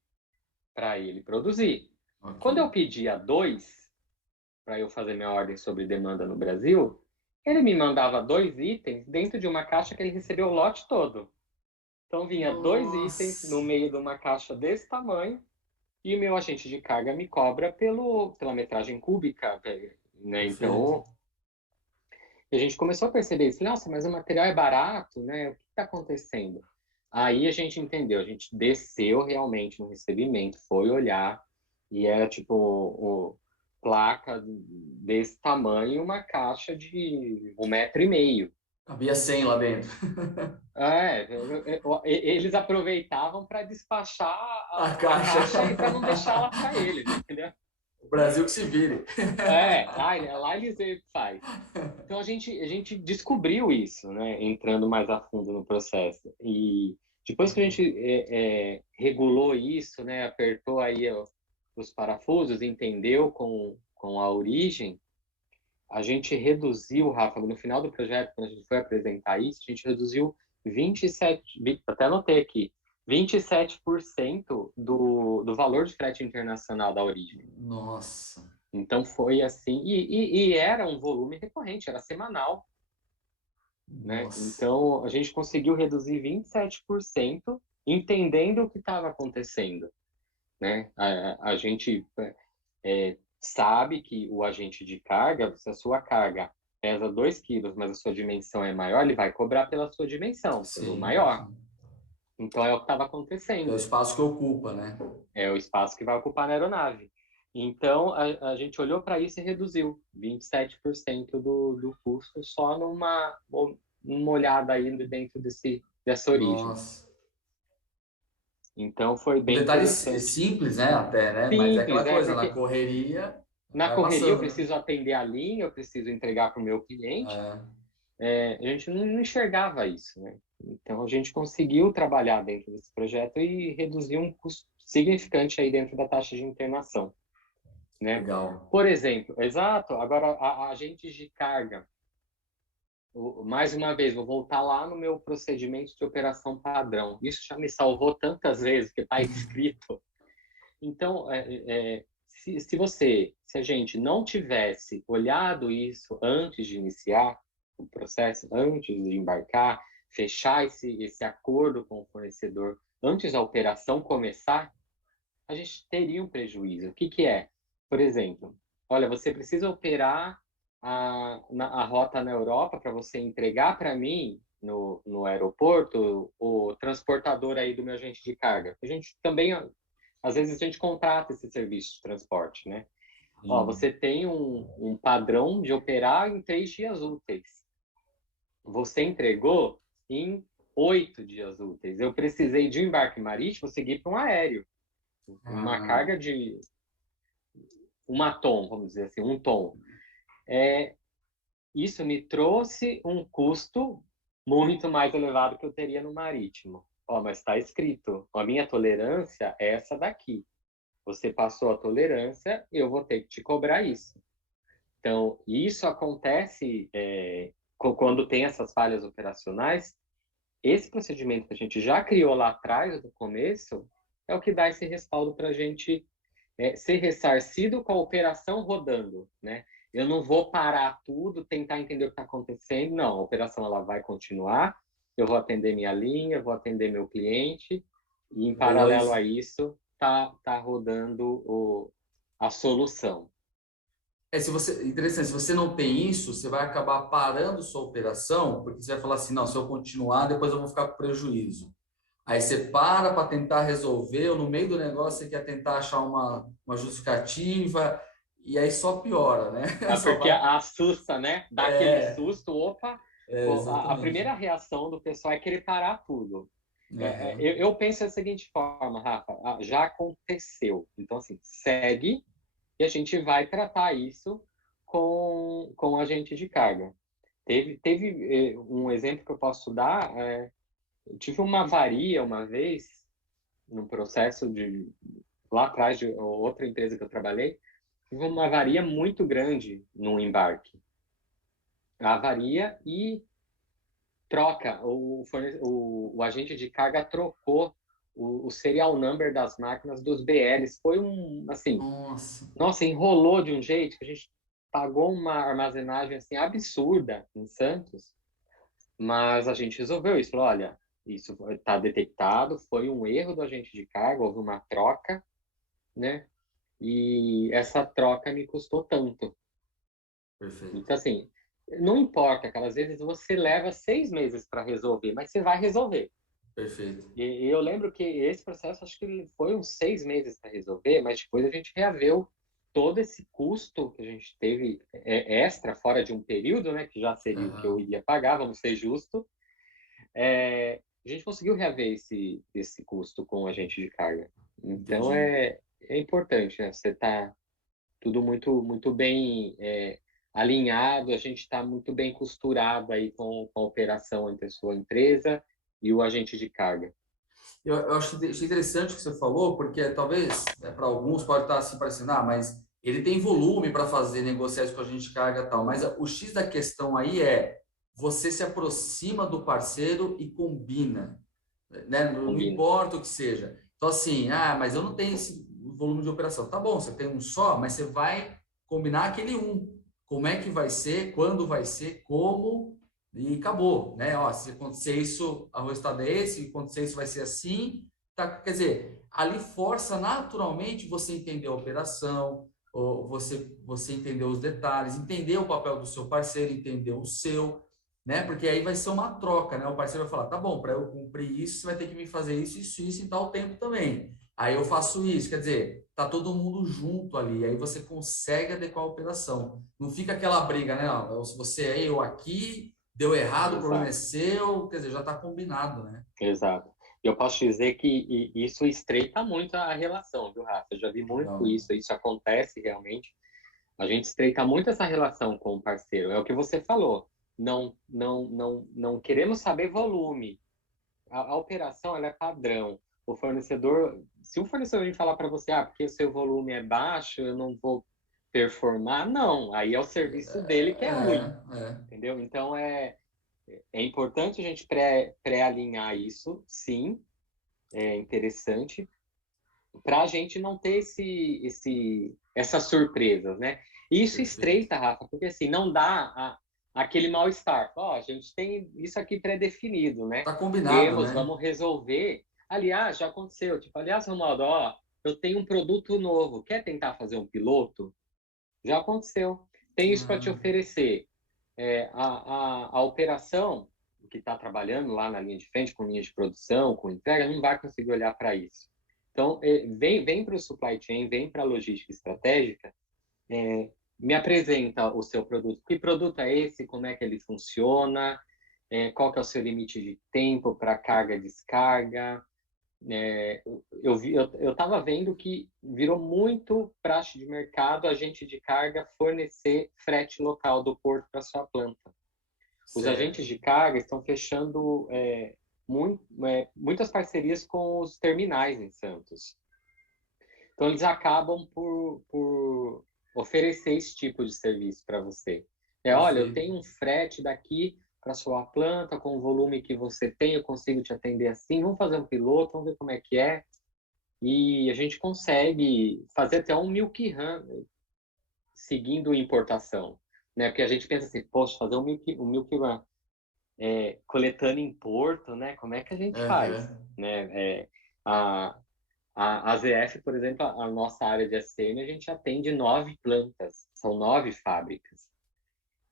para ele produzir. Ok. Quando eu pedia dois, para eu fazer minha ordem sobre demanda no Brasil, ele me mandava dois itens dentro de uma caixa que ele recebeu o lote todo. Então vinha dois itens no Nossa. meio de uma caixa desse tamanho e o meu agente de carga me cobra pela metragem cúbica, né? Perfeito. Então a gente começou a perceber isso. Nossa, mas o material é barato, né? O que está acontecendo? Aí a gente entendeu, a gente desceu realmente no recebimento, foi olhar e era tipo placa desse tamanho, uma caixa de 1,5 metros. Cabia 100 lá dentro. Eles aproveitavam para despachar A a caixa. caixa e para não deixá-la para eles, entendeu? O Brasil que se vire. Lá eles faz. Então a gente descobriu isso, né? Entrando mais a fundo no processo. E depois que a gente regulou isso, né? Apertou aí os parafusos, entendeu com a origem, a gente reduziu, Rafa, no final do projeto, quando a gente foi apresentar isso, a gente reduziu 27, até anotei aqui, 27% do valor de frete internacional da origem. Nossa. Então foi assim, e era um volume recorrente, era semanal, né? Nossa. Então a gente conseguiu reduzir 27%, entendendo o que estava acontecendo, né? A gente sabe que o agente de carga, se a sua carga pesa 2 quilos, mas a sua dimensão é maior, ele vai cobrar pela sua dimensão, pelo Sim, maior. sim. Então é o que estava Que é o acontecendo. espaço que ocupa, né? É o espaço que vai ocupar na aeronave. Então, a gente olhou para isso e reduziu 27% do custo só uma olhada aí dentro dessa origem. Nossa. Então, foi Um bem detalhe interessante. simples, né? Até, né? Mas é aquela Simples, coisa, na porque correria na vai correria eu passando. preciso atender a linha, eu preciso entregar para o meu cliente. É, A gente não enxergava isso, né? Então, a gente conseguiu trabalhar dentro desse projeto e reduzir um custo significante aí dentro da taxa de internação, né? legal. Por exemplo, exato, agora agentes de carga. Mais uma vez, vou voltar lá no meu procedimento de operação padrão. Isso já me salvou tantas vezes, que está escrito. Então, se a gente não tivesse olhado isso antes de iniciar o processo, antes de embarcar, fechar esse acordo com o fornecedor, antes da operação começar, a gente teria um prejuízo. O que é? Por exemplo, olha, você precisa operar a rota na Europa para você entregar para mim no aeroporto o transportador aí do meu agente de carga. A gente também, às vezes, a gente contrata esse serviço de transporte, né? Ó, Sim. você tem um padrão de operar em 3 dias úteis. Você entregou em 8 dias úteis. Eu precisei de um embarque marítimo seguir para um aéreo. Uma Ah, carga de uma tom, vamos dizer assim, 1 tom. Isso me trouxe um custo muito mais elevado que eu teria no marítimo. Ó, mas está escrito, a minha tolerância é essa daqui. Você passou a tolerância, eu vou ter que te cobrar isso. Então, isso acontece quando tem essas falhas operacionais. Esse procedimento que a gente já criou lá atrás, no começo, é o que dá esse respaldo para a gente ser ressarcido com a operação rodando, né? Eu não vou parar tudo, tentar entender o que está acontecendo. Não, a operação ela vai continuar. Eu vou atender minha linha, vou atender meu cliente e, em paralelo a pois. isso, tá rodando a solução. Se você, interessante, se você não tem isso, você vai acabar parando sua operação, porque você vai falar assim, não, se eu continuar, depois eu vou ficar com prejuízo. Aí você para tentar resolver, ou no meio do negócio você quer tentar achar uma justificativa, e aí só piora, né? Só Porque vai. assusta, né? Dá aquele susto, opa. A Exatamente. primeira reação do pessoal é querer parar tudo. Aham. Eu penso da seguinte forma, Rafa, já aconteceu. Então, assim, segue e a gente vai tratar isso com o agente de carga. Teve um exemplo que eu posso dar. Eu tive uma avaria uma vez, num processo lá atrás de outra empresa que eu trabalhei, tive uma avaria muito grande no embarque. A avaria e troca. O agente de carga trocou o serial number das máquinas dos BLs. Foi assim, Nossa, nossa, enrolou de um jeito que a gente pagou uma armazenagem assim absurda em Santos, mas a gente resolveu isso. Falou, olha, isso está detectado, foi um erro do agente de carga, houve uma troca, né? E essa troca me custou tanto. perfeito, Então, assim, não importa, cara, às vezes você leva 6 meses para resolver, mas você vai resolver. perfeito. E eu lembro que esse processo, acho que ele foi uns 6 meses para resolver, mas depois a gente reaveu todo esse custo que a gente teve extra, fora de um período, né, que já seria o que eu Aham, iria pagar, vamos ser justos. A gente conseguiu reaver esse custo com o agente de carga. Então, entendi. é importante, né? Você tá tudo muito, muito bem alinhado, a gente está muito bem costurado aí com a operação entre a sua empresa e o agente de carga. Eu achei interessante o que você falou, porque talvez para alguns pode estar assim parecendo, ah, mas ele tem volume para fazer negociações com a gente de carga e tal. Mas o X da questão aí é você se aproxima do parceiro e combina, né? Não Combina. importa o que seja. Então, assim, ah, mas eu não tenho esse volume de operação. Tá bom, você tem um só, mas você vai combinar aquele um. Como é que vai ser, quando vai ser, como, e acabou, né? Ó, se acontecer isso, o resultado é esse, se acontecer isso, vai ser assim. Tá? Quer dizer, ali força naturalmente você entender a operação, ou você entender os detalhes, entender o papel do seu parceiro, entender o seu, né? Porque aí vai ser uma troca, né? O parceiro vai falar, tá bom, para eu cumprir isso, você vai ter que me fazer isso em tal tempo também. Aí eu faço isso, quer dizer, tá todo mundo junto ali, aí você consegue adequar a operação. Não fica aquela briga, né? Ó, se você é eu aqui, deu errado, o problema é Exato, seu, quer dizer, já está combinado, né? exato. E eu posso dizer que isso estreita muito a relação, viu, Rafa? Eu já vi muito Legal. isso acontece realmente. A gente estreita muito essa relação com o parceiro. É o que você falou. Não queremos saber volume. A operação ela é padrão. O fornecedor, se o fornecedor vir falar para você, porque o seu volume é baixo, eu não vou performar, não. Aí é o serviço dele que é ruim, É. entendeu? Então é importante a gente pré-alinhar isso, sim, é interessante, para a gente não ter essas surpresas, né? E isso Perfeito. estreita, Rafa, porque assim, não dá aquele mal-estar. Ó, a gente tem isso aqui pré-definido, né? Tá combinado, Erros, né? vamos resolver. Aliás, já aconteceu. Tipo, aliás, Ronaldo, ó, eu tenho um produto novo. Quer tentar fazer um piloto? Já aconteceu. Tem isso para te Ah, oferecer. A operação que está trabalhando lá na linha de frente, com linha de produção, com entrega, não vai conseguir olhar para isso. Então, vem para o supply chain, vem para a logística estratégica, me apresenta o seu produto. Que produto é esse? Como é que ele funciona? Qual que é o seu limite de tempo para carga e descarga? Eu estava vendo que virou muito praxe de mercado agente de carga fornecer frete local do porto para sua planta. Os agentes certo. de carga estão fechando muitas parcerias com os terminais em Santos. Então, eles acabam por oferecer esse tipo de serviço para você. Olha, eu Perfeito. tenho um frete daqui para sua planta, com o volume que você tem, eu consigo te atender assim, vamos fazer um piloto, vamos ver como é que é. E a gente consegue fazer até um milk run seguindo importação, né? Porque a gente pensa assim, poxa, fazer um milk run coletando em porto, né? Como é que a gente faz, Aham. né? A, a ZF, por exemplo, a nossa área de SCM, a gente atende 9 plantas, são 9 fábricas.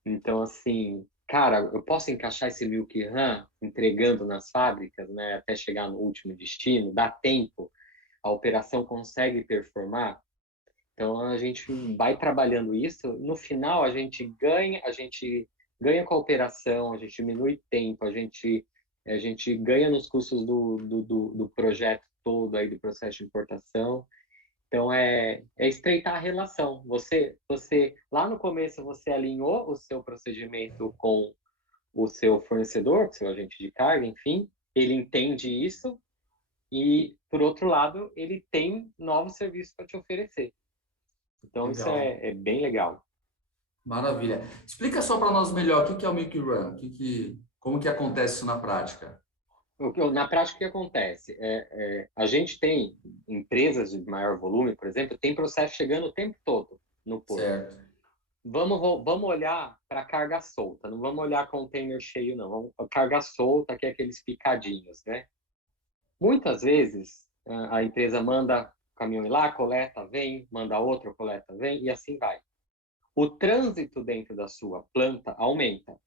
Então, assim, cara, eu posso encaixar esse milk run entregando nas fábricas, né? Até chegar no último destino, dá tempo, a operação consegue performar. Então a gente vai trabalhando isso, no final a gente ganha com a operação, a gente diminui tempo, a gente ganha nos custos do projeto todo aí do processo de importação. Então é estreitar a relação. Você lá no começo você alinhou o seu procedimento com o seu fornecedor, com o seu agente de carga, enfim, ele entende isso e por outro lado ele tem novos serviços para te oferecer. Então, isso Legal. bem legal. Maravilha. Explica só para nós melhor o que que é o Milk Run, como que acontece isso na prática? Na prática, o que acontece? A gente tem empresas de maior volume, por exemplo, tem processo chegando o tempo todo no porto. Certo. Vamos olhar para carga solta, não vamos olhar container cheio, não. Vamos carga solta, que é aqueles picadinhos, né? Muitas vezes, a empresa manda o caminhão ir lá, coleta, vem, manda outro, coleta, vem, e assim vai. O trânsito dentro da sua planta aumenta.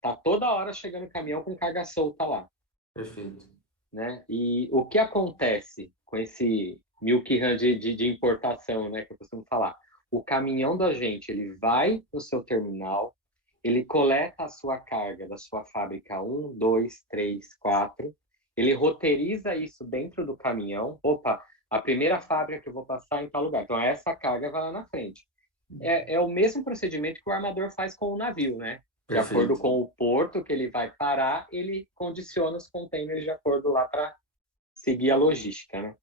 Tá toda hora chegando caminhão com carga solta lá, Perfeito. né? E o que acontece com esse milk run de importação, né, que eu costumo falar? O caminhão da gente, ele vai no seu terminal, ele coleta a sua carga da sua fábrica 1, 2, 3, 4, ele roteiriza isso dentro do caminhão. Opa, a primeira fábrica que eu vou passar em tal lugar. Então, essa carga vai lá na frente. É o mesmo procedimento que o armador faz com o navio, né? De acordo Perfeito. com o porto que ele vai parar, ele condiciona os containers de acordo lá para seguir a logística, né?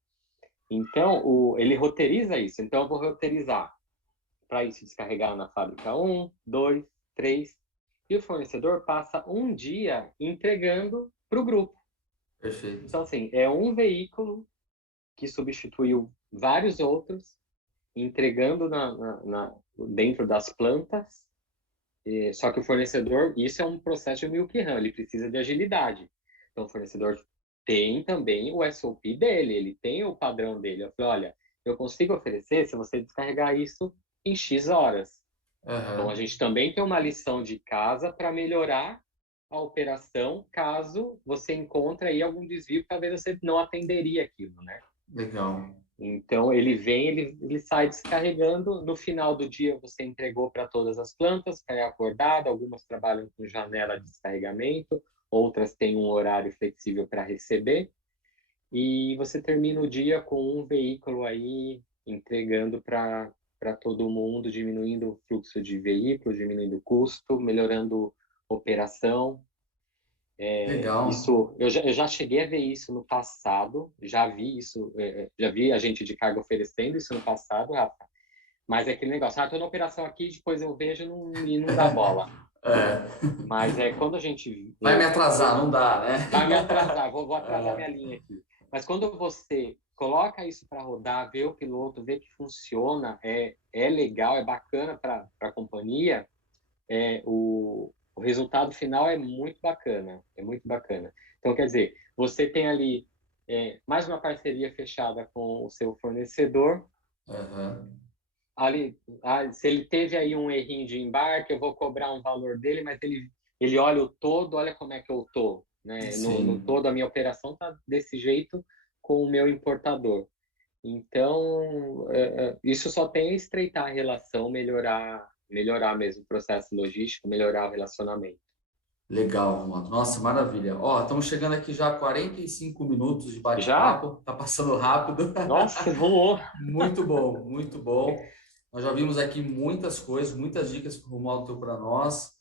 Então, ele roteiriza isso. Então, eu vou roteirizar para isso descarregar na fábrica 1, 2, 3. E o fornecedor passa um dia entregando para o grupo. Perfeito. Então, assim, é um veículo que substituiu vários outros, entregando dentro das plantas. Só que o fornecedor, isso é um processo de milk run, ele precisa de agilidade. Então, o fornecedor tem também o SOP dele, ele tem o padrão dele. Eu falei, olha, eu consigo oferecer se você descarregar isso em X horas. Então, a Aham. gente também tem uma lição de casa para melhorar a operação caso você encontre aí algum desvio que talvez você não atenderia aquilo, né? Legal. Então, ele vem, ele sai descarregando. No final do dia, você entregou para todas as plantas, cai acordada. Algumas trabalham com janela de descarregamento, outras têm um horário flexível para receber. E você termina o dia com um veículo aí entregando para todo mundo, diminuindo o fluxo de veículos, diminuindo o custo, melhorando a operação. Legal. Eu já cheguei a ver isso no passado, já vi isso, já vi a gente de carga oferecendo isso no passado, Rafa. Mas é aquele negócio, tô na operação aqui, depois eu vejo e não dá bola. É. Mas quando a gente, Vai me atrasar, não dá, né? vai me atrasar, vou atrasar É. minha linha aqui. Mas quando você coloca isso para rodar, vê o piloto, vê que funciona, é legal, é bacana para a companhia, o resultado final é muito bacana, é muito bacana. Então, quer dizer, você tem ali mais uma parceria fechada com o seu fornecedor, Aham. ali, se ele teve aí um errinho de embarque, eu vou cobrar um valor dele, mas ele olha o todo, olha como é que eu tô, né? No Sim. todo, a minha operação tá desse jeito com o meu importador. Então, isso só tem a estreitar a relação, melhorar mesmo o processo logístico, melhorar o relacionamento. Legal, Romualdo. Nossa, maravilha. Ó, estamos chegando aqui já a 45 minutos de Já? bate-papo. Tá passando rápido. Nossa, voou! Muito bom, muito bom. Nós já vimos aqui muitas coisas, muitas dicas que o Romualdo deu para nós,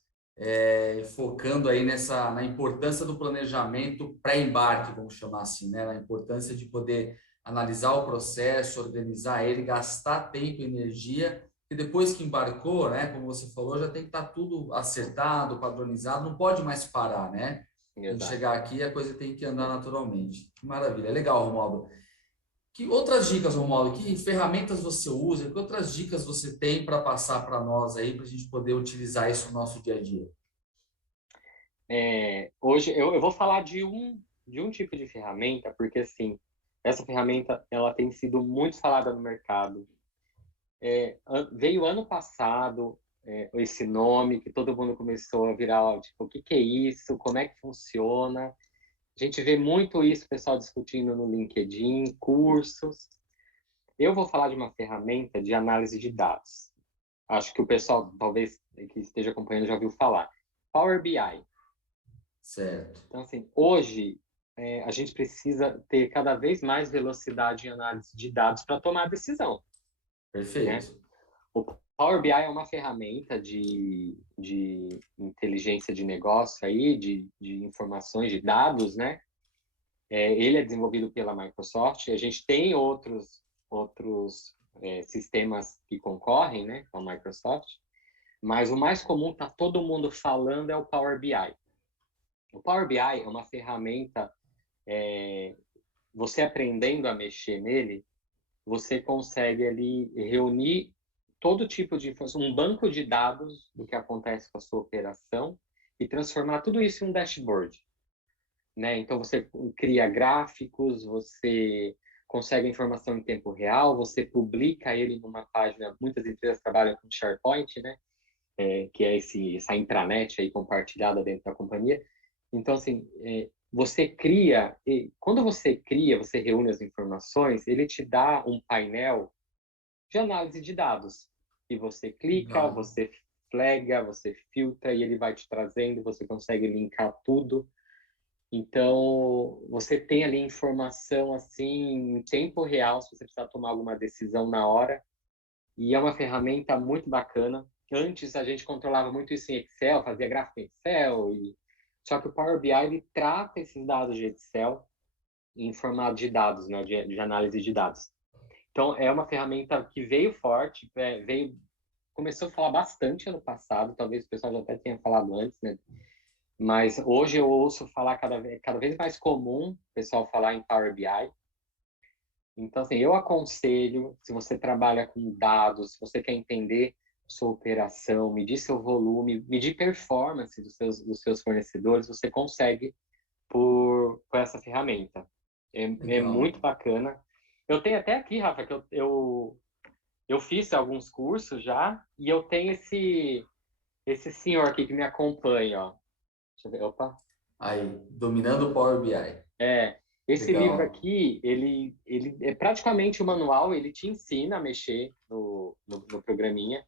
focando aí na importância do planejamento pré-embarque, vamos chamar assim, né? Na importância de poder analisar o processo, organizar ele, gastar tempo e energia, e depois que embarcou, né? Como você falou, já tem que estar tudo acertado, padronizado, não pode mais parar, né? Tem que Exato. chegar aqui e a coisa tem que andar naturalmente. Que maravilha, legal, Romualdo. Que outras dicas, Romualdo? Que ferramentas você usa? Que outras dicas você tem para passar para nós aí, para a gente poder utilizar isso no nosso dia a dia? Hoje eu vou falar de um tipo de ferramenta, porque assim, essa ferramenta ela tem sido muito falada no mercado. Veio ano passado esse nome que todo mundo começou a virar, tipo, o que que é isso? Como é que funciona? A gente vê muito isso, o pessoal discutindo no LinkedIn, cursos. Eu vou falar de uma ferramenta de análise de dados. Acho que o pessoal, talvez, que esteja acompanhando, já ouviu falar. Power BI. Certo. Então, assim, hoje a gente precisa ter cada vez mais velocidade em análise de dados para tomar decisão, né? Perfeito. O Power BI é uma ferramenta de inteligência de negócio aí, de informações, de dados, né? Ele é desenvolvido pela Microsoft. A gente tem outros sistemas que concorrem, né, com a Microsoft, mas o mais comum, tá todo mundo falando, é o Power BI. O Power BI é uma ferramenta, você aprendendo a mexer nele, você consegue ali reunir todo tipo de informação, um banco de dados do que acontece com a sua operação e transformar tudo isso em um dashboard, né? Então você cria gráficos, você consegue informação em tempo real, você publica ele numa página. Muitas empresas trabalham com SharePoint, né? Que é essa intranet aí compartilhada dentro da companhia. Então, assim, você cria, quando você cria, você reúne as informações, ele te dá um painel de análise de dados. E você clica, Legal. você flaga, você filtra e ele vai te trazendo, você consegue linkar tudo. Então, você tem ali informação assim em tempo real, se você precisar tomar alguma decisão na hora. E é uma ferramenta muito bacana. Antes a gente controlava muito isso em Excel, fazia gráfico em Excel, só que o Power BI ele trata esses dados de Excel em formato de dados, né, de análise de dados. Então, é uma ferramenta que veio forte, começou a falar bastante ano passado, talvez o pessoal já até tenha falado antes, né? Mas hoje eu ouço falar cada vez mais comum o pessoal falar em Power BI. Então, assim, eu aconselho, se você trabalha com dados, se você quer entender sua operação, medir seu volume, medir performance dos seus fornecedores, você consegue por essa ferramenta. É muito Legal. bacana. Eu tenho até aqui, Rafa, que eu fiz alguns cursos já, e eu tenho esse senhor aqui que me acompanha, ó. Deixa eu ver, opa. Aí, dominando o Power BI. Esse livro Legal. aqui, ele é praticamente o manual, ele te ensina a mexer no programinha.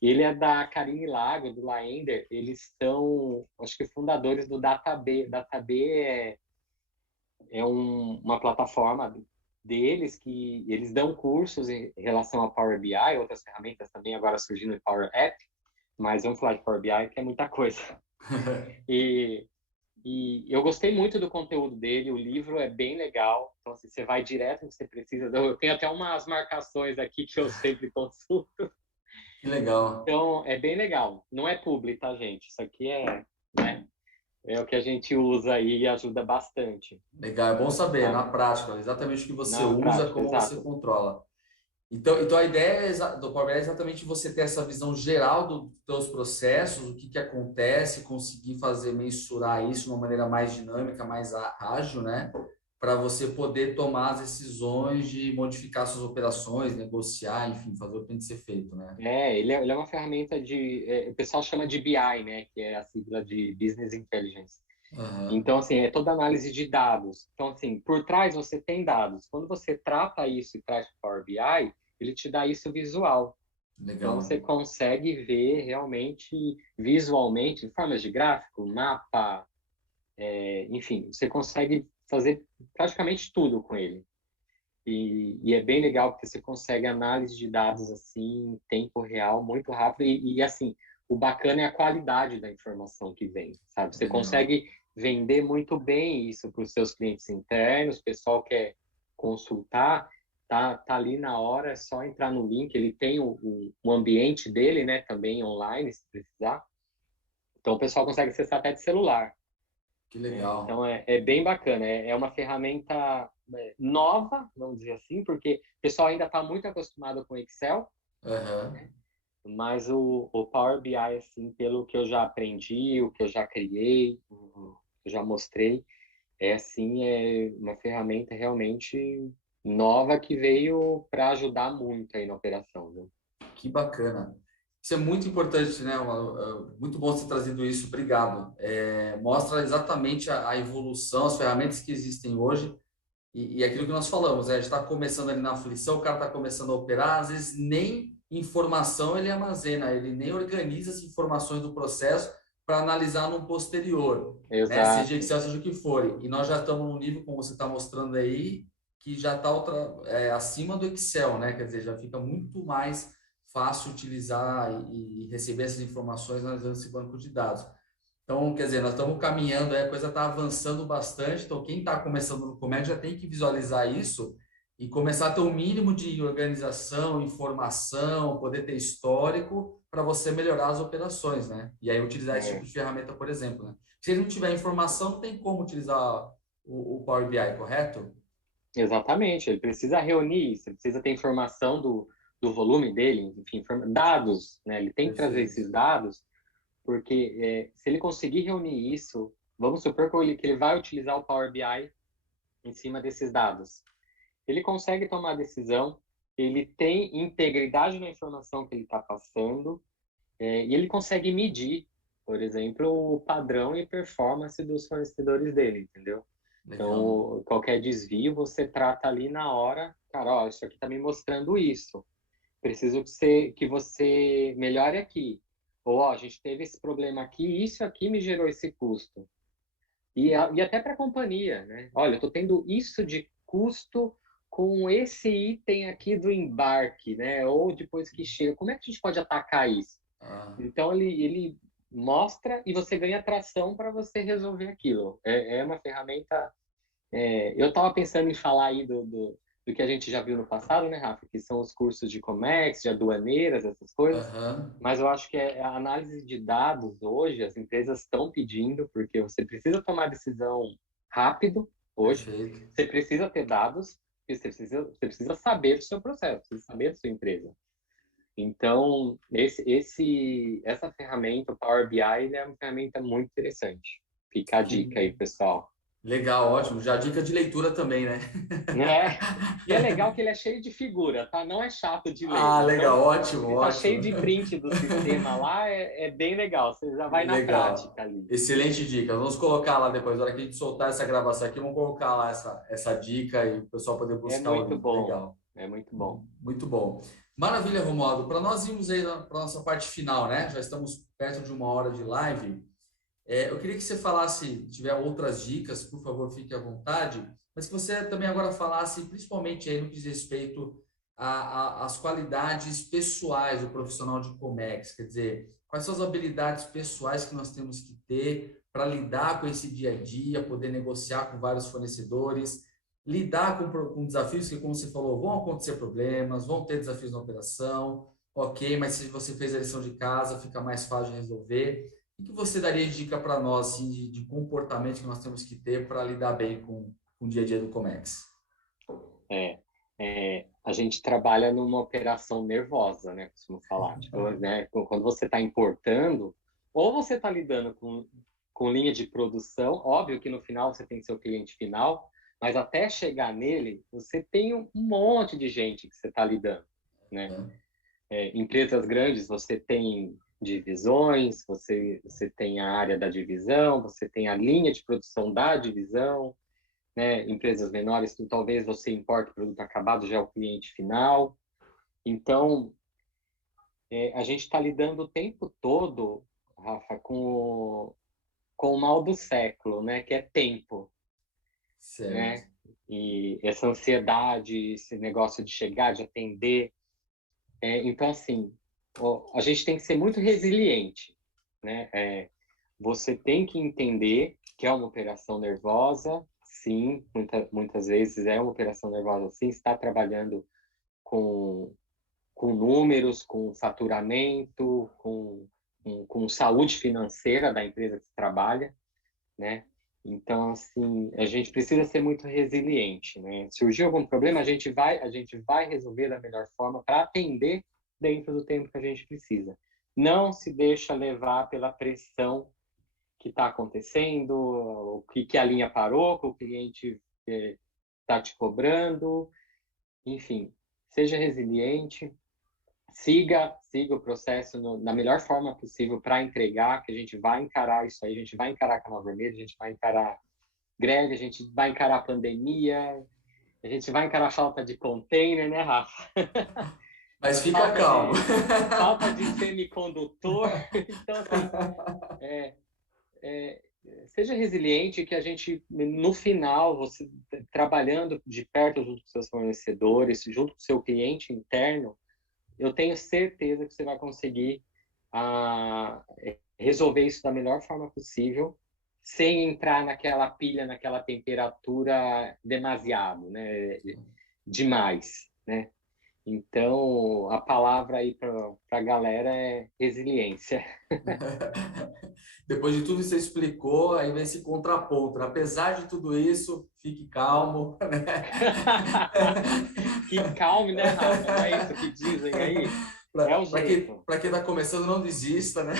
Ele é da Karine Lago, do Laender, eles são, acho que, fundadores do DataB. DataB uma plataforma deles que eles dão cursos em relação a Power BI, outras ferramentas também agora surgindo em Power App, mas vamos falar de Power BI, que é muita coisa. E eu gostei muito do conteúdo dele, o livro é bem legal, então assim, você vai direto no que você precisa. Eu tenho até umas marcações aqui que eu sempre consulto, Que legal. então é bem legal. Não é publi, tá, gente? Isso aqui né, é o que a gente usa aí e ajuda bastante. Legal, é bom saber, Tá? na prática, exatamente o que você Na usa, prática, como você exato. controla. Então a ideia do Power BI é exatamente você ter essa visão geral dos teus processos, o que que acontece, conseguir fazer mensurar isso de uma maneira mais dinâmica, mais ágil, né? para você poder tomar as decisões de modificar suas operações, negociar, enfim, fazer o que tem que ser feito, né? Ele é uma ferramenta o pessoal chama de BI, né? Que é a sigla de Business Intelligence. Aham, Então, assim, é toda análise de dados. Então, assim, por trás você tem dados. Quando você trata isso e traz para o Power BI, ele te dá isso visual. Então, legal. você consegue ver realmente, visualmente, em formas de gráfico, mapa, enfim, você consegue fazer praticamente tudo com ele. E é bem legal porque você consegue análise de dados assim, em tempo real, muito rápido. Assim, o bacana é a qualidade da informação que vem, sabe? Você Legal. consegue vender muito bem isso para os seus clientes internos, o pessoal quer consultar, tá ali na hora, é só entrar no link, ele tem o ambiente dele, né, também online, se precisar. Então, o pessoal consegue acessar até de celular. Que legal. Então, é bem bacana. É uma ferramenta nova, vamos dizer assim, porque o pessoal ainda está muito acostumado com Excel, Aham. mas o Power BI, assim, pelo que eu já aprendi, o que eu já criei, o que eu já mostrei, assim, é uma ferramenta realmente nova que veio para ajudar muito aí na operação, né? Que bacana. Isso é muito importante, né? Muito bom você ter trazido isso. Obrigado. Mostra exatamente a evolução, as ferramentas que existem hoje e aquilo que nós falamos. A gente está começando ali na aflição, o cara está começando a operar, às vezes nem informação ele armazena, ele nem organiza as informações do processo para analisar no posterior, né? Seja Exato. Excel, seja o que for. E nós já estamos num nível, como você está mostrando aí, que já está acima do Excel, né? Quer dizer, já fica muito mais fácil utilizar e receber essas informações analisando esse banco de dados. Então, quer dizer, nós estamos caminhando, a coisa está avançando bastante. Então, quem está começando no comércio já tem que visualizar isso e começar a ter um mínimo de organização, informação, poder ter histórico para você melhorar as operações, né? E aí utilizar esse tipo É, de ferramenta, por exemplo, né? Se ele não tiver informação, não tem como utilizar o Power BI, correto? exatamente. Ele precisa reunir isso, ele precisa ter informação do volume dele, enfim, dados, né? Ele tem que trazer Perfeito. esses dados porque se ele conseguir reunir isso, vamos supor que ele vai utilizar o Power BI em cima desses dados. Ele consegue tomar decisão, ele tem integridade na informação que ele está passando, e ele consegue medir, por exemplo, o padrão e performance dos fornecedores dele, entendeu? Legal. Então, qualquer desvio você trata ali na hora, cara, ó, isso aqui está me mostrando isso. Preciso que você melhore aqui. Ou, ó, a gente teve esse problema aqui, isso aqui me gerou esse custo. E até para a companhia, né? Olha, eu estou tendo isso de custo com esse item aqui do embarque, né? Ou depois que chega. Como é que a gente pode atacar isso? Ah, Então, ele mostra e você ganha tração para você resolver aquilo. É uma ferramenta eu estava pensando em falar aí do que a gente já viu no passado, né, Rafa? Que são os cursos de Comex, de aduaneiras, essas coisas. aham. Mas eu acho que a análise de dados hoje, as empresas estão pedindo, porque você precisa tomar decisão rápido hoje, Perfeito. você precisa ter dados, e você precisa saber do seu processo, precisa saber da sua empresa. Então, essa ferramenta, o Power BI, ele é uma ferramenta muito interessante. Fica a Que dica aí, pessoal. legal, ótimo. Já dica de leitura também, né? Né? E é legal que ele é cheio de figura, tá? Não é chato de ler. Ah, Então, legal, ótimo, ele tá ótimo. cheio de print do sistema lá, é bem legal. Você já vai na Legal. prática ali. Excelente dica. Vamos colocar lá depois, na hora que a gente soltar essa gravação aqui, vamos colocar lá essa dica e o pessoal poder É buscar o muito link. bom. Legal. É muito bom. Muito bom. Maravilha, Romualdo. Para nós irmos aí para a nossa parte final, né? Já estamos perto de uma hora de live. Eu queria que você falasse, se tiver outras dicas, por favor, fique à vontade, mas que você também agora falasse, principalmente aí no que diz respeito às qualidades pessoais do profissional de Comex, quer dizer, quais são as habilidades pessoais que nós temos que ter para lidar com esse dia a dia, poder negociar com vários fornecedores, lidar com desafios que, como você falou, vão acontecer problemas, vão ter desafios na operação, ok, mas se você fez a lição de casa, fica mais fácil de resolver. O que você daria de dica para nós assim, de comportamento que nós temos que ter para lidar bem com o dia a dia do Comex? É, a gente trabalha numa operação nervosa, né? Costumo falar. Tipo, né? Quando você está importando, ou você está lidando com linha de produção, óbvio que no final você tem seu cliente final, Mas até chegar nele, você tem um monte de gente que você está lidando, né? Empresas grandes, você tem divisões, você tem a área da divisão, você tem a linha de produção da divisão, né? Empresas menores, talvez você importe o produto acabado, já é o cliente final. Então, a gente está lidando o tempo todo, Rafa, com o mal do século, né? Que é tempo, Certo. né? E essa ansiedade, esse negócio de chegar, de atender. Então, assim, a gente tem que ser muito resiliente, né? Você tem que entender que é uma operação nervosa, sim, muitas vezes é uma operação nervosa, sim, está trabalhando com, com números, com faturamento, com saúde financeira da empresa que você trabalha, né? Então, assim, a gente precisa ser muito resiliente, né? Surgiu algum problema, a gente vai resolver da melhor forma para atender dentro do tempo que a gente precisa. Não se deixa levar pela pressão que está acontecendo, o que a linha parou, que o cliente está te cobrando, enfim, seja resiliente, siga o processo da melhor forma possível para entregar, que a gente vai encarar isso aí, a gente vai encarar canal vermelho, a gente vai encarar greve, a gente vai encarar a pandemia, a gente vai encarar a falta de container, né, Rafa? Mas fica falta calmo. de falta de semicondutor. Então, assim, é, é, seja resiliente, que a gente, no final, você trabalhando de perto junto com seus fornecedores, junto com o seu cliente interno, eu tenho certeza que você vai conseguir resolver isso da melhor forma possível, sem entrar naquela pilha, naquela temperatura demasiado, né? Demais, né? Então, a palavra aí para a galera é resiliência. Depois de tudo que você explicou, aí vem esse contraponto. Apesar de tudo isso, fique calmo, né? Que calme, né, Rafa? Não é isso que dizem aí? É o jeito. Para quem está começando, não desista, né?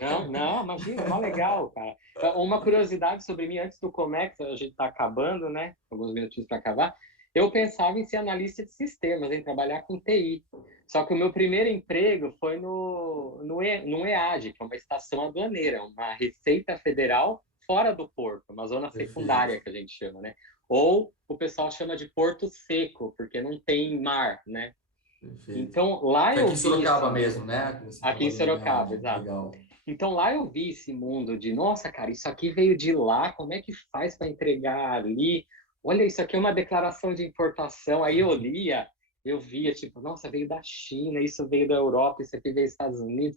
Não, não, imagina, mó legal, cara. Uma curiosidade sobre mim, antes do Comex, a gente tá acabando, né? Alguns minutinhos para acabar. Eu pensava em ser analista de sistemas, em trabalhar com TI. Só que o meu primeiro emprego foi no EAD, que é uma estação aduaneira, uma Receita Federal fora do porto, uma zona Perfeito, secundária que a gente chama, né? Ou o pessoal chama de porto seco, porque não tem mar, né? perfeito. Então, lá Foi aqui eu em vi Sorocaba esse mesmo, né? Que você aqui em trabalhou no Sorocaba, EAD. exato. Legal. Então lá eu vi esse mundo de, nossa, cara, isso aqui veio de lá, como é que faz para entregar ali? Olha, isso aqui é uma declaração de importação. Aí eu lia, eu via, tipo, nossa, veio da China, isso veio da Europa, isso aqui veio dos Estados Unidos.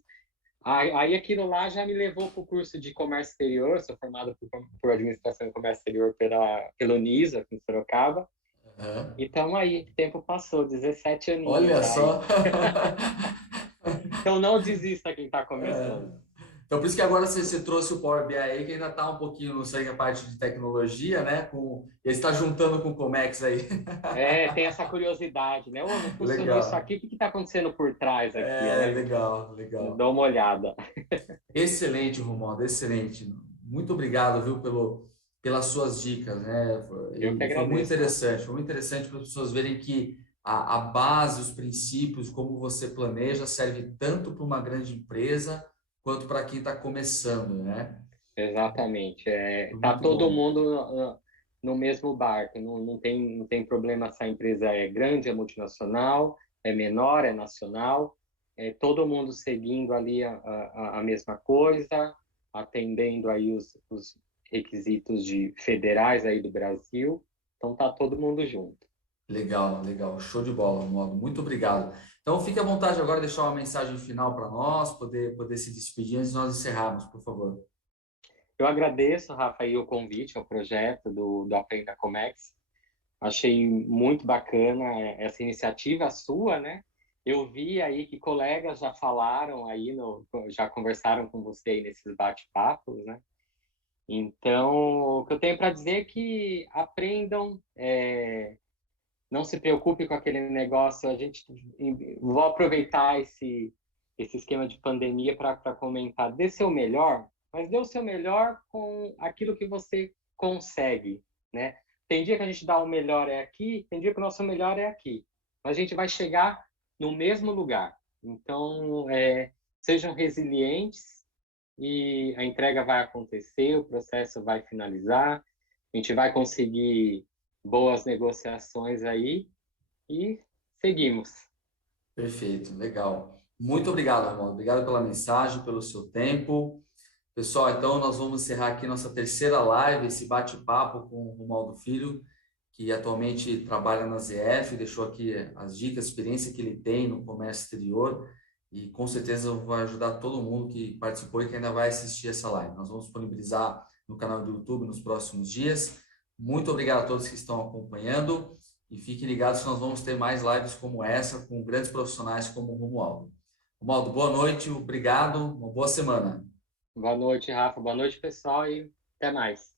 Aí aquilo lá já me levou para o curso de comércio exterior, sou formado por administração de comércio exterior pela Unisa, aqui em Sorocaba. Uhum. E estamos aí, o tempo passou, 17 aninhos Olha já aí. só. Então não desista quem está É. começando. Então, por isso que agora você trouxe o Power BI aí, que ainda está um pouquinho, não sei, a parte de tecnologia, né? Ele está juntando com o Comex aí. Tem essa curiosidade, né? Não funcionou isso Legal. aqui, o que está acontecendo por trás aqui, né? Legal, legal. Dá uma olhada. Excelente, Romualdo, excelente. Muito obrigado, viu, pelas suas dicas, né? Eu que E agradeço, Rafa. foi muito interessante para as pessoas verem que a base, os princípios, como você planeja, serve tanto para uma grande empresa quanto para quem está começando, né? Exatamente. Foi Tá muito todo bom. mundo no mesmo barco. Não tem problema se a empresa é grande, é multinacional, é menor, é nacional. É todo mundo seguindo ali a mesma coisa, atendendo aí os requisitos de federais aí do Brasil. Então tá todo mundo junto. Legal, legal. Show de bola, Romualdo. Muito obrigado. Então, fique à vontade agora de deixar uma mensagem final para nós, poder se despedir antes de nós encerrarmos, por favor. Eu agradeço, Rafa, aí, o convite ao projeto do Aprenda Comex. Achei muito bacana essa iniciativa sua, né? Eu vi aí que colegas já falaram aí, já conversaram com você aí nesses bate-papos, né? Então, o que eu tenho para dizer é que aprendam, não se preocupe com aquele negócio. Vou aproveitar esse esquema de pandemia para comentar. Dê seu melhor, mas dê o seu melhor com aquilo que você consegue, né? tem dia que a gente dá o melhor é aqui, tem dia que o nosso melhor é aqui. Mas a gente vai chegar no mesmo lugar. Então, sejam resilientes e a entrega vai acontecer, o processo vai finalizar, a gente vai conseguir boas negociações aí e seguimos. Perfeito, legal. Muito obrigado, Romualdo. Obrigado pela mensagem, pelo seu tempo. Pessoal, então nós vamos encerrar aqui nossa terceira live, esse bate-papo com o Romualdo Filho, que atualmente trabalha na ZF, deixou aqui as dicas, a experiência que ele tem no comércio exterior e com certeza vai ajudar todo mundo que participou e que ainda vai assistir essa live. Nós vamos disponibilizar no canal do YouTube nos próximos dias. Muito obrigado a todos que estão acompanhando e fiquem ligados que nós vamos ter mais lives como essa com grandes profissionais como o Romualdo. Romualdo, boa noite, obrigado, uma boa semana. Boa noite, Rafa. Boa noite, pessoal, e até mais.